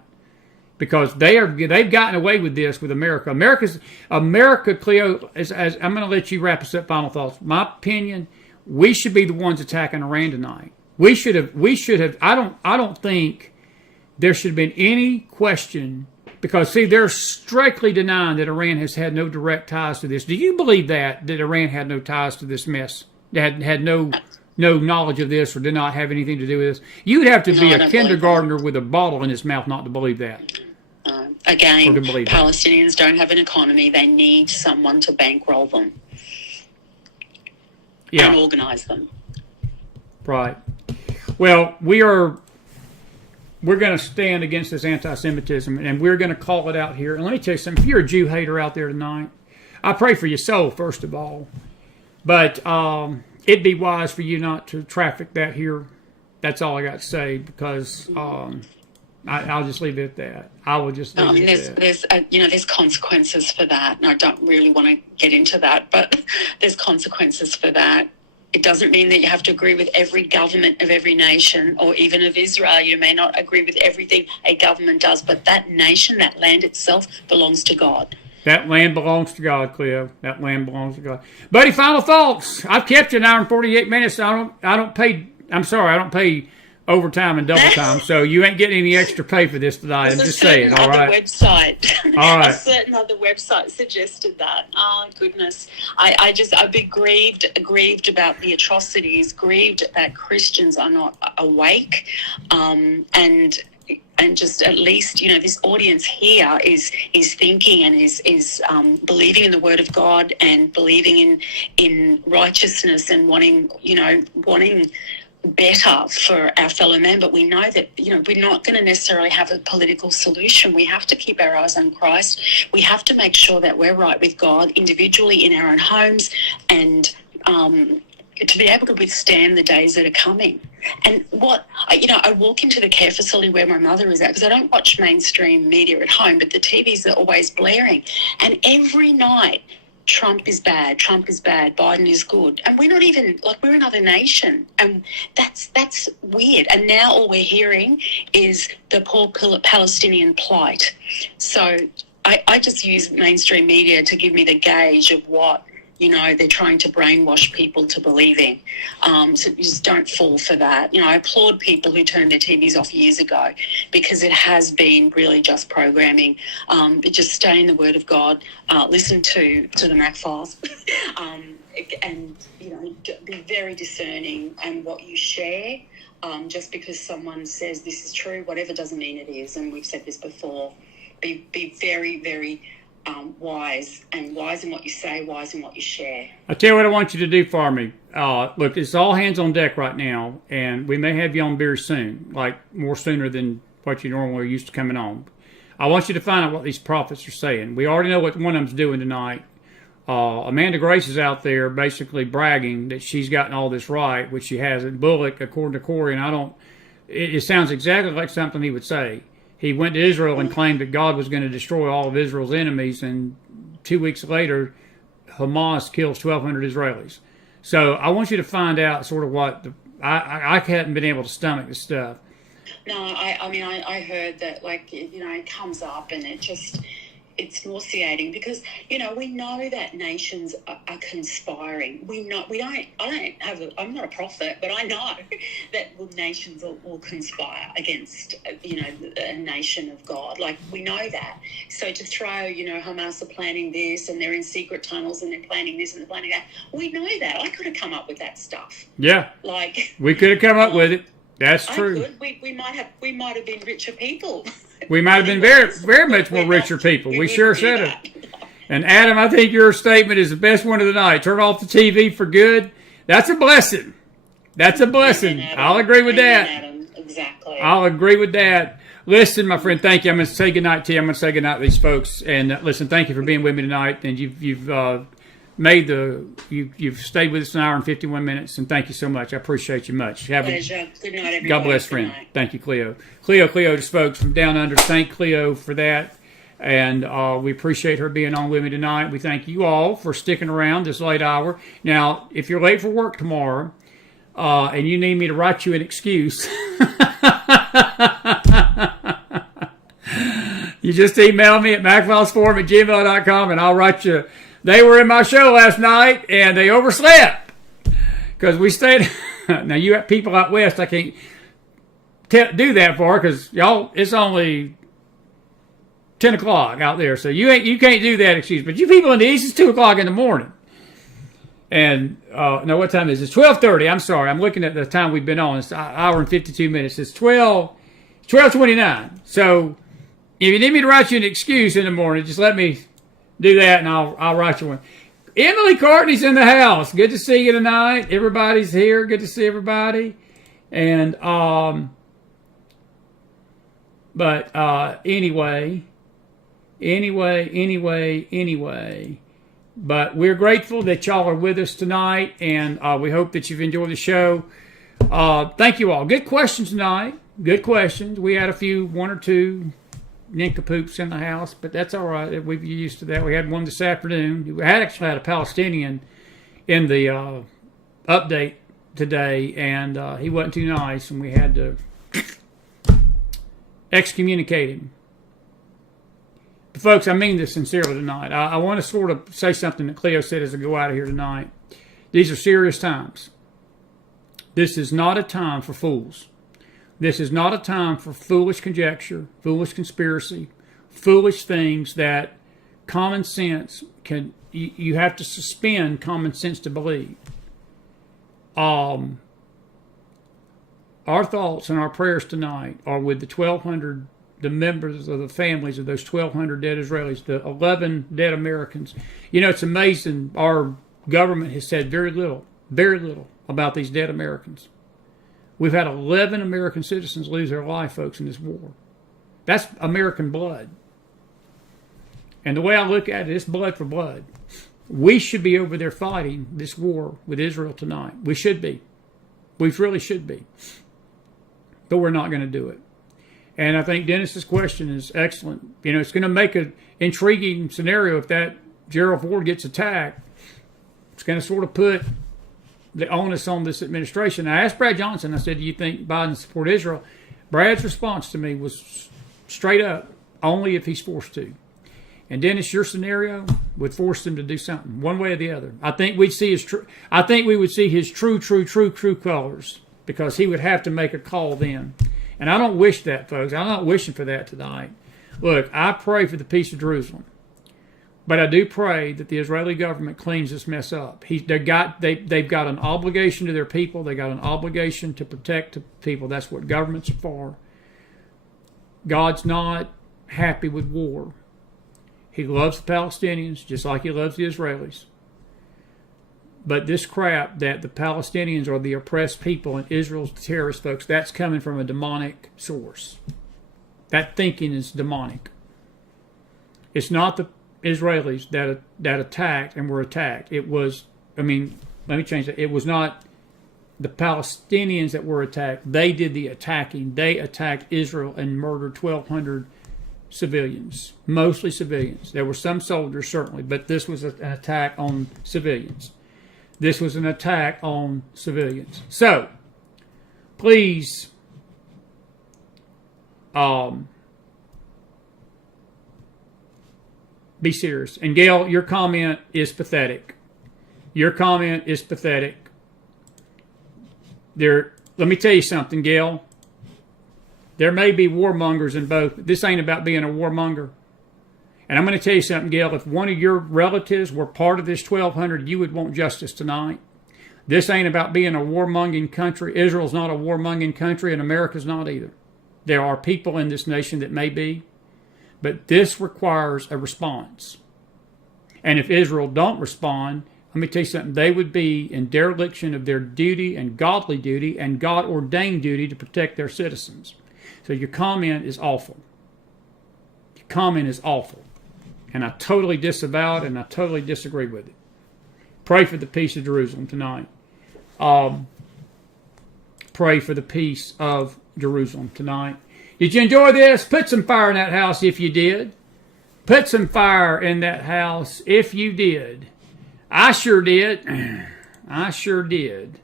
because they've gotten away with this with America. America, Kleo, as I'm going to let you wrap us up. Final thoughts. My opinion, we should be the ones attacking Iran tonight. We should have. I don't think there should have been any question, because see, they're strictly denying that Iran has had no direct ties to this. Do you believe that Iran had no ties to this mess? Had no knowledge of this, or did not have anything to do with this? You'd have to be a kindergartner with a bottle in his mouth not to believe that. Again, Palestinians don't have an economy. They need someone to bankroll them. Yeah. And organize them. Right. Well, we're going to stand against this anti-Semitism, and we're going to call it out here. And let me tell you something. If you're a Jew hater out there tonight, I pray for your soul, first of all. But it'd be wise for you not to traffic that here. That's all I got to say, because I'll just leave it at that. I will just leave it at that. There's consequences for that, and I don't really want to get into that, but there's consequences for that. It doesn't mean that you have to agree with every government of every nation, or even of Israel. You may not agree with everything a government does, but that nation, that land itself, belongs to God. That land belongs to God, Kleo. That land belongs to God. Buddy, final thoughts. I've kept you an hour and 48 minutes. I don't pay overtime and double time, so you ain't getting any extra pay for this tonight. I'm just saying, all right? All right. A certain other website suggested that. Oh, goodness. I've been grieved about the atrocities, grieved that Christians are not awake, and just at least, this audience here is thinking and is believing in the Word of God, and believing in righteousness, and wanting better for our fellow man, but we know that, we're not going to necessarily have a political solution. We have to keep our eyes on Christ. We have to make sure that we're right with God individually in our own homes, and to be able to withstand the days that are coming. And I walk into the care facility where my mother is at, because I don't watch mainstream media at home, but the TVs are always blaring. And every night, Trump is bad, Biden is good. And we're not even, we're another nation. And that's weird. And now all we're hearing is the poor Palestinian plight. So I just use mainstream media to give me the gauge of what, they're trying to brainwash people to believing. So just don't fall for that. I applaud people who turned their TVs off years ago, because it has been really just programming. But just stay in the Word of God, listen to the Mac Files, and, be very discerning on what you share. Just because someone says this is true, whatever, doesn't mean it is. And we've said this before. Be very, very wise in what you say, wise in what you share. I tell you what I want you to do for me. Look, it's all hands on deck right now, and we may have you on very soon, more sooner than what you normally are used to coming on. I want you to find out what these prophets are saying. We already know what one of them's doing tonight. Amanda Grace is out there basically bragging that she's gotten all this right, which she hasn't. Bullock, according to Corey, and it sounds exactly like something he would say. He went to Israel and claimed that God was going to destroy all of Israel's enemies, and 2 weeks later, Hamas kills 1,200 Israelis. So I want you to find out sort of what I hadn't been able to stomach this stuff. No, I heard that, it comes up, and it's nauseating, because, we know that nations are conspiring. I'm not a prophet, but I know that nations will conspire against, a nation of God. We know that. So to throw, Hamas are planning this, and they're in secret tunnels, and they're planning this, and they're planning that. We know that. I could have come up with that stuff. Yeah. We could have come up with it. That's true. We might have been richer people. We might have been very, very much more richer people. We sure said it. And Adam, I think your statement is the best one of the night. Turn off the TV for good. That's a blessing. That's a blessing. Amen, I'll agree with that. Adam. Exactly. I'll agree with that. Listen, my friend, thank you. I'm going to say goodnight to you. I'm going to say goodnight to these folks. And listen, thank you for being with me tonight. And you've stayed with us an hour and 51 minutes, and thank you so much. I appreciate you much. Pleasure. Good night, everybody. God bless, friend. Thank you, Kleo. Kleoudis, folks, from Down Under. Thank Kleo for that, and we appreciate her being on with me tonight. We thank you all for sticking around this late hour. Now, if you're late for work tomorrow, and you need me to write you an excuse, you just email me at macfilesforum@gmail.com, and I'll write you. They were in my show last night, and they overslept because we stayed. Now, you have people out west, I can't do that for, because y'all, it's only 10 o'clock out there, so you can't do that excuse. But you people in the east, it's 2 o'clock in the morning. And no, what time is it? It's 12:30. I'm sorry, I'm looking at the time we've been on. It's an hour and 52 minutes. It's 12:29. So if you need me to write you an excuse in the morning, just let me do that, and I'll write you one. Emily Courtney's in the house. Good to see you tonight. Everybody's here. Good to see everybody. And anyway. But we're grateful that y'all are with us tonight, and we hope that you've enjoyed the show. Thank you all. Good questions tonight. Good questions. We had one or two nincompoops in the house, but that's all right. We're used to that. We had one this afternoon. We actually had a Palestinian in the update today, and he wasn't too nice, and we had to excommunicate him. But folks, I mean this sincerely tonight. I want to sort of say something that Kleo said as I go out of here tonight. These are serious times. This is not a time for fools. This is not a time for foolish conjecture, foolish conspiracy, foolish things that common sense can. You have to suspend common sense to believe. Our thoughts and our prayers tonight are with the 1,200, the members of the families of those 1,200 dead Israelis, the 11 dead Americans. You know, it's amazing. Our government has said very little about these dead Americans. We've had 11 American citizens lose their life, folks, in this war. That's American blood. And the way I look at it, it's blood for blood. We should be over there fighting this war with Israel tonight. We should be. We really should be. But we're not going to do it. And I think Dennis's question is excellent. You know, it's going to make an intriguing scenario if that Gerald Ford gets attacked. It's going to sort of put the onus on this administration. I asked Brad Johnson, I said, do you think Biden support Israel? Brad's response to me was straight up, only if he's forced to. And Dennis, your scenario would force him to do something, one way or the other. I think we'd see his I think we would see his true colors, because he would have to make a call then. And I don't wish that, folks. I'm not wishing for that tonight. Look, I pray for the peace of Jerusalem, but I do pray that the Israeli government cleans this mess up. They've got an obligation to their people. They got an obligation to protect the people. That's what governments are for. God's not happy with war. He loves the Palestinians just like he loves the Israelis. But this crap that the Palestinians are the oppressed people and Israel's the terrorist, folks, that's coming from a demonic source. That thinking is demonic. It's not the Israelis that attacked and were attacked. It was, let me change that. It was not the Palestinians that were attacked. They did the attacking. They attacked Israel and murdered 1,200 civilians, mostly civilians. There were some soldiers, certainly, but this was an attack on civilians. This was an attack on civilians. So, please, be serious. And Gail, your comment is pathetic. Your comment is pathetic. Let me tell you something, Gail. There may be warmongers in both. This ain't about being a warmonger. And I'm going to tell you something, Gail. If one of your relatives were part of this 1,200, you would want justice tonight. This ain't about being a warmongering country. Israel's not a warmongering country, and America's not either. There are people in this nation that may be. But this requires a response. And if Israel don't respond, let me tell you something. They would be in dereliction of their duty and godly duty and God-ordained duty to protect their citizens. So your comment is awful. Your comment is awful. And I totally disavow it, and I totally disagree with it. Pray for the peace of Jerusalem tonight. Pray for the peace of Jerusalem tonight. Did you enjoy this? Put some fire in that house if you did. Put some fire in that house if you did. I sure did. I sure did.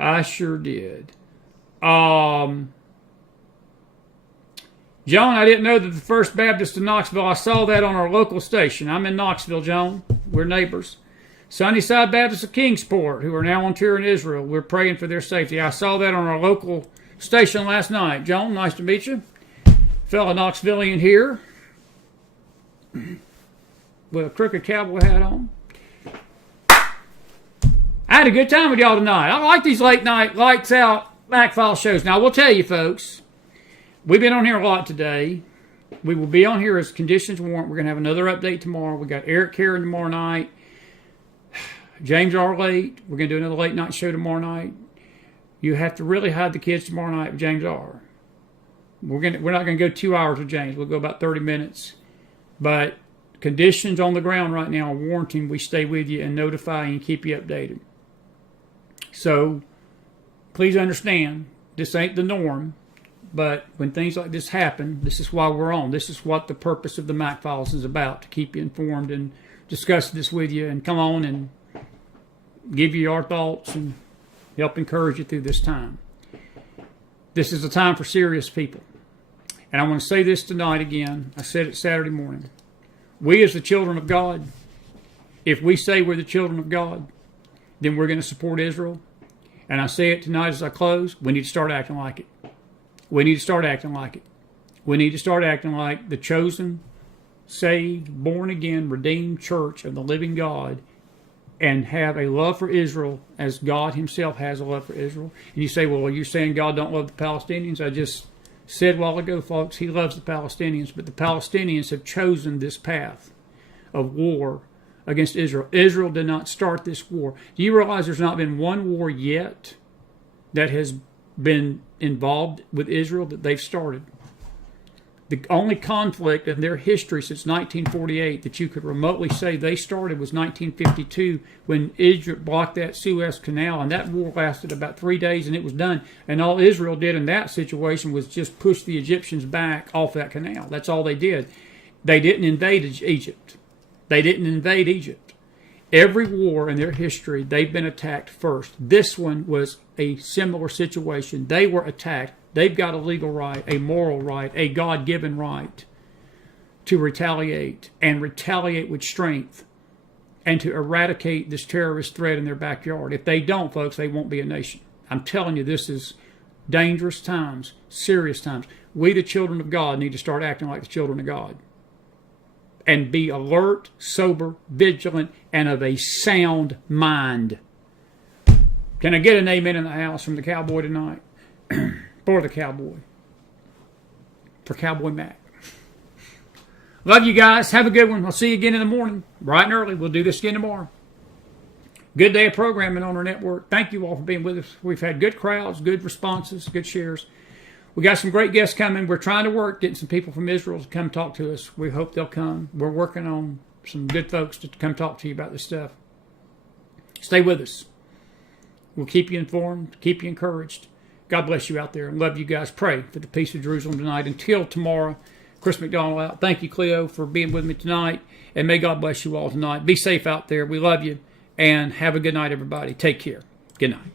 I sure did. John, I didn't know that the First Baptist of Knoxville, I saw that on our local station. I'm in Knoxville, John. We're neighbors. Sunnyside Baptist of Kingsport, who are now on tour in Israel. We're praying for their safety. I saw that on our local station last night. John, nice to meet you. Fellow Knoxvillian here with a crooked cowboy hat on. I had a good time with y'all tonight. I like these late night, lights out, back file shows. Now, I will tell you, folks, we've been on here a lot today. We will be on here as conditions warrant. We're going to have another update tomorrow. We got Eric Karen tomorrow night. James R. Late. We're going to do another late night show tomorrow night. You have to really hide the kids tomorrow night with James R. We're not going to go 2 hours with James. We'll go about 30 minutes. But conditions on the ground right now are warranting we stay with you and notify you and keep you updated. So please understand, this ain't the norm. But when things like this happen, this is why we're on. This is what the purpose of the Mac Files is about, to keep you informed and discuss this with you and come on and give you our thoughts and help encourage you through this time. This is a time for serious people. And I want to say this tonight again. I said it Saturday morning. We as the children of God, if we say we're the children of God, then we're going to support Israel. And I say it tonight as I close, we need to start acting like it. We need to start acting like it. We need to start acting like the chosen, saved, born-again, redeemed church of the living God, and have a love for Israel as God himself has a love for Israel. And you say, well, you're saying God don't love the Palestinians? I just said a while ago, folks, he loves the Palestinians, but the Palestinians have chosen this path of war against Israel. Israel did not start this war. Do you realize there's not been one war yet that has been involved with Israel that they've started. The only conflict in their history since 1948 that you could remotely say they started was 1952 when Israel blocked that Suez Canal, and that war lasted about 3 days and it was done. And all Israel did in that situation was just push the Egyptians back off that canal. That's all they did. They didn't invade Egypt. They didn't invade Egypt. Every war in their history, they've been attacked first. This one was a similar situation. They were attacked. They've got a legal right, a moral right, a God-given right to retaliate and retaliate with strength and to eradicate this terrorist threat in their backyard. If they don't, folks, they won't be a nation. I'm telling you, this is dangerous times, serious times. We, the children of God, need to start acting like the children of God and be alert, sober, vigilant, and of a sound mind. Can I get an amen in the house from the cowboy tonight? For the cowboy. For Cowboy Mac. Love you guys. Have a good one. I'll see you again in the morning. Bright and early. We'll do this again tomorrow. Good day of programming on our network. Thank you all for being with us. We've had good crowds, good responses, good shares. We got some great guests coming. We're trying to work, getting some people from Israel to come talk to us. We hope they'll come. We're working on some good folks to come talk to you about this stuff. Stay with us. We'll keep you informed, keep you encouraged. God bless you out there and love you guys. Pray for the peace of Jerusalem tonight. Until tomorrow, Chris McDonald out. Thank you, Kleo, for being with me tonight. And may God bless you all tonight. Be safe out there. We love you. And have a good night, everybody. Take care. Good night.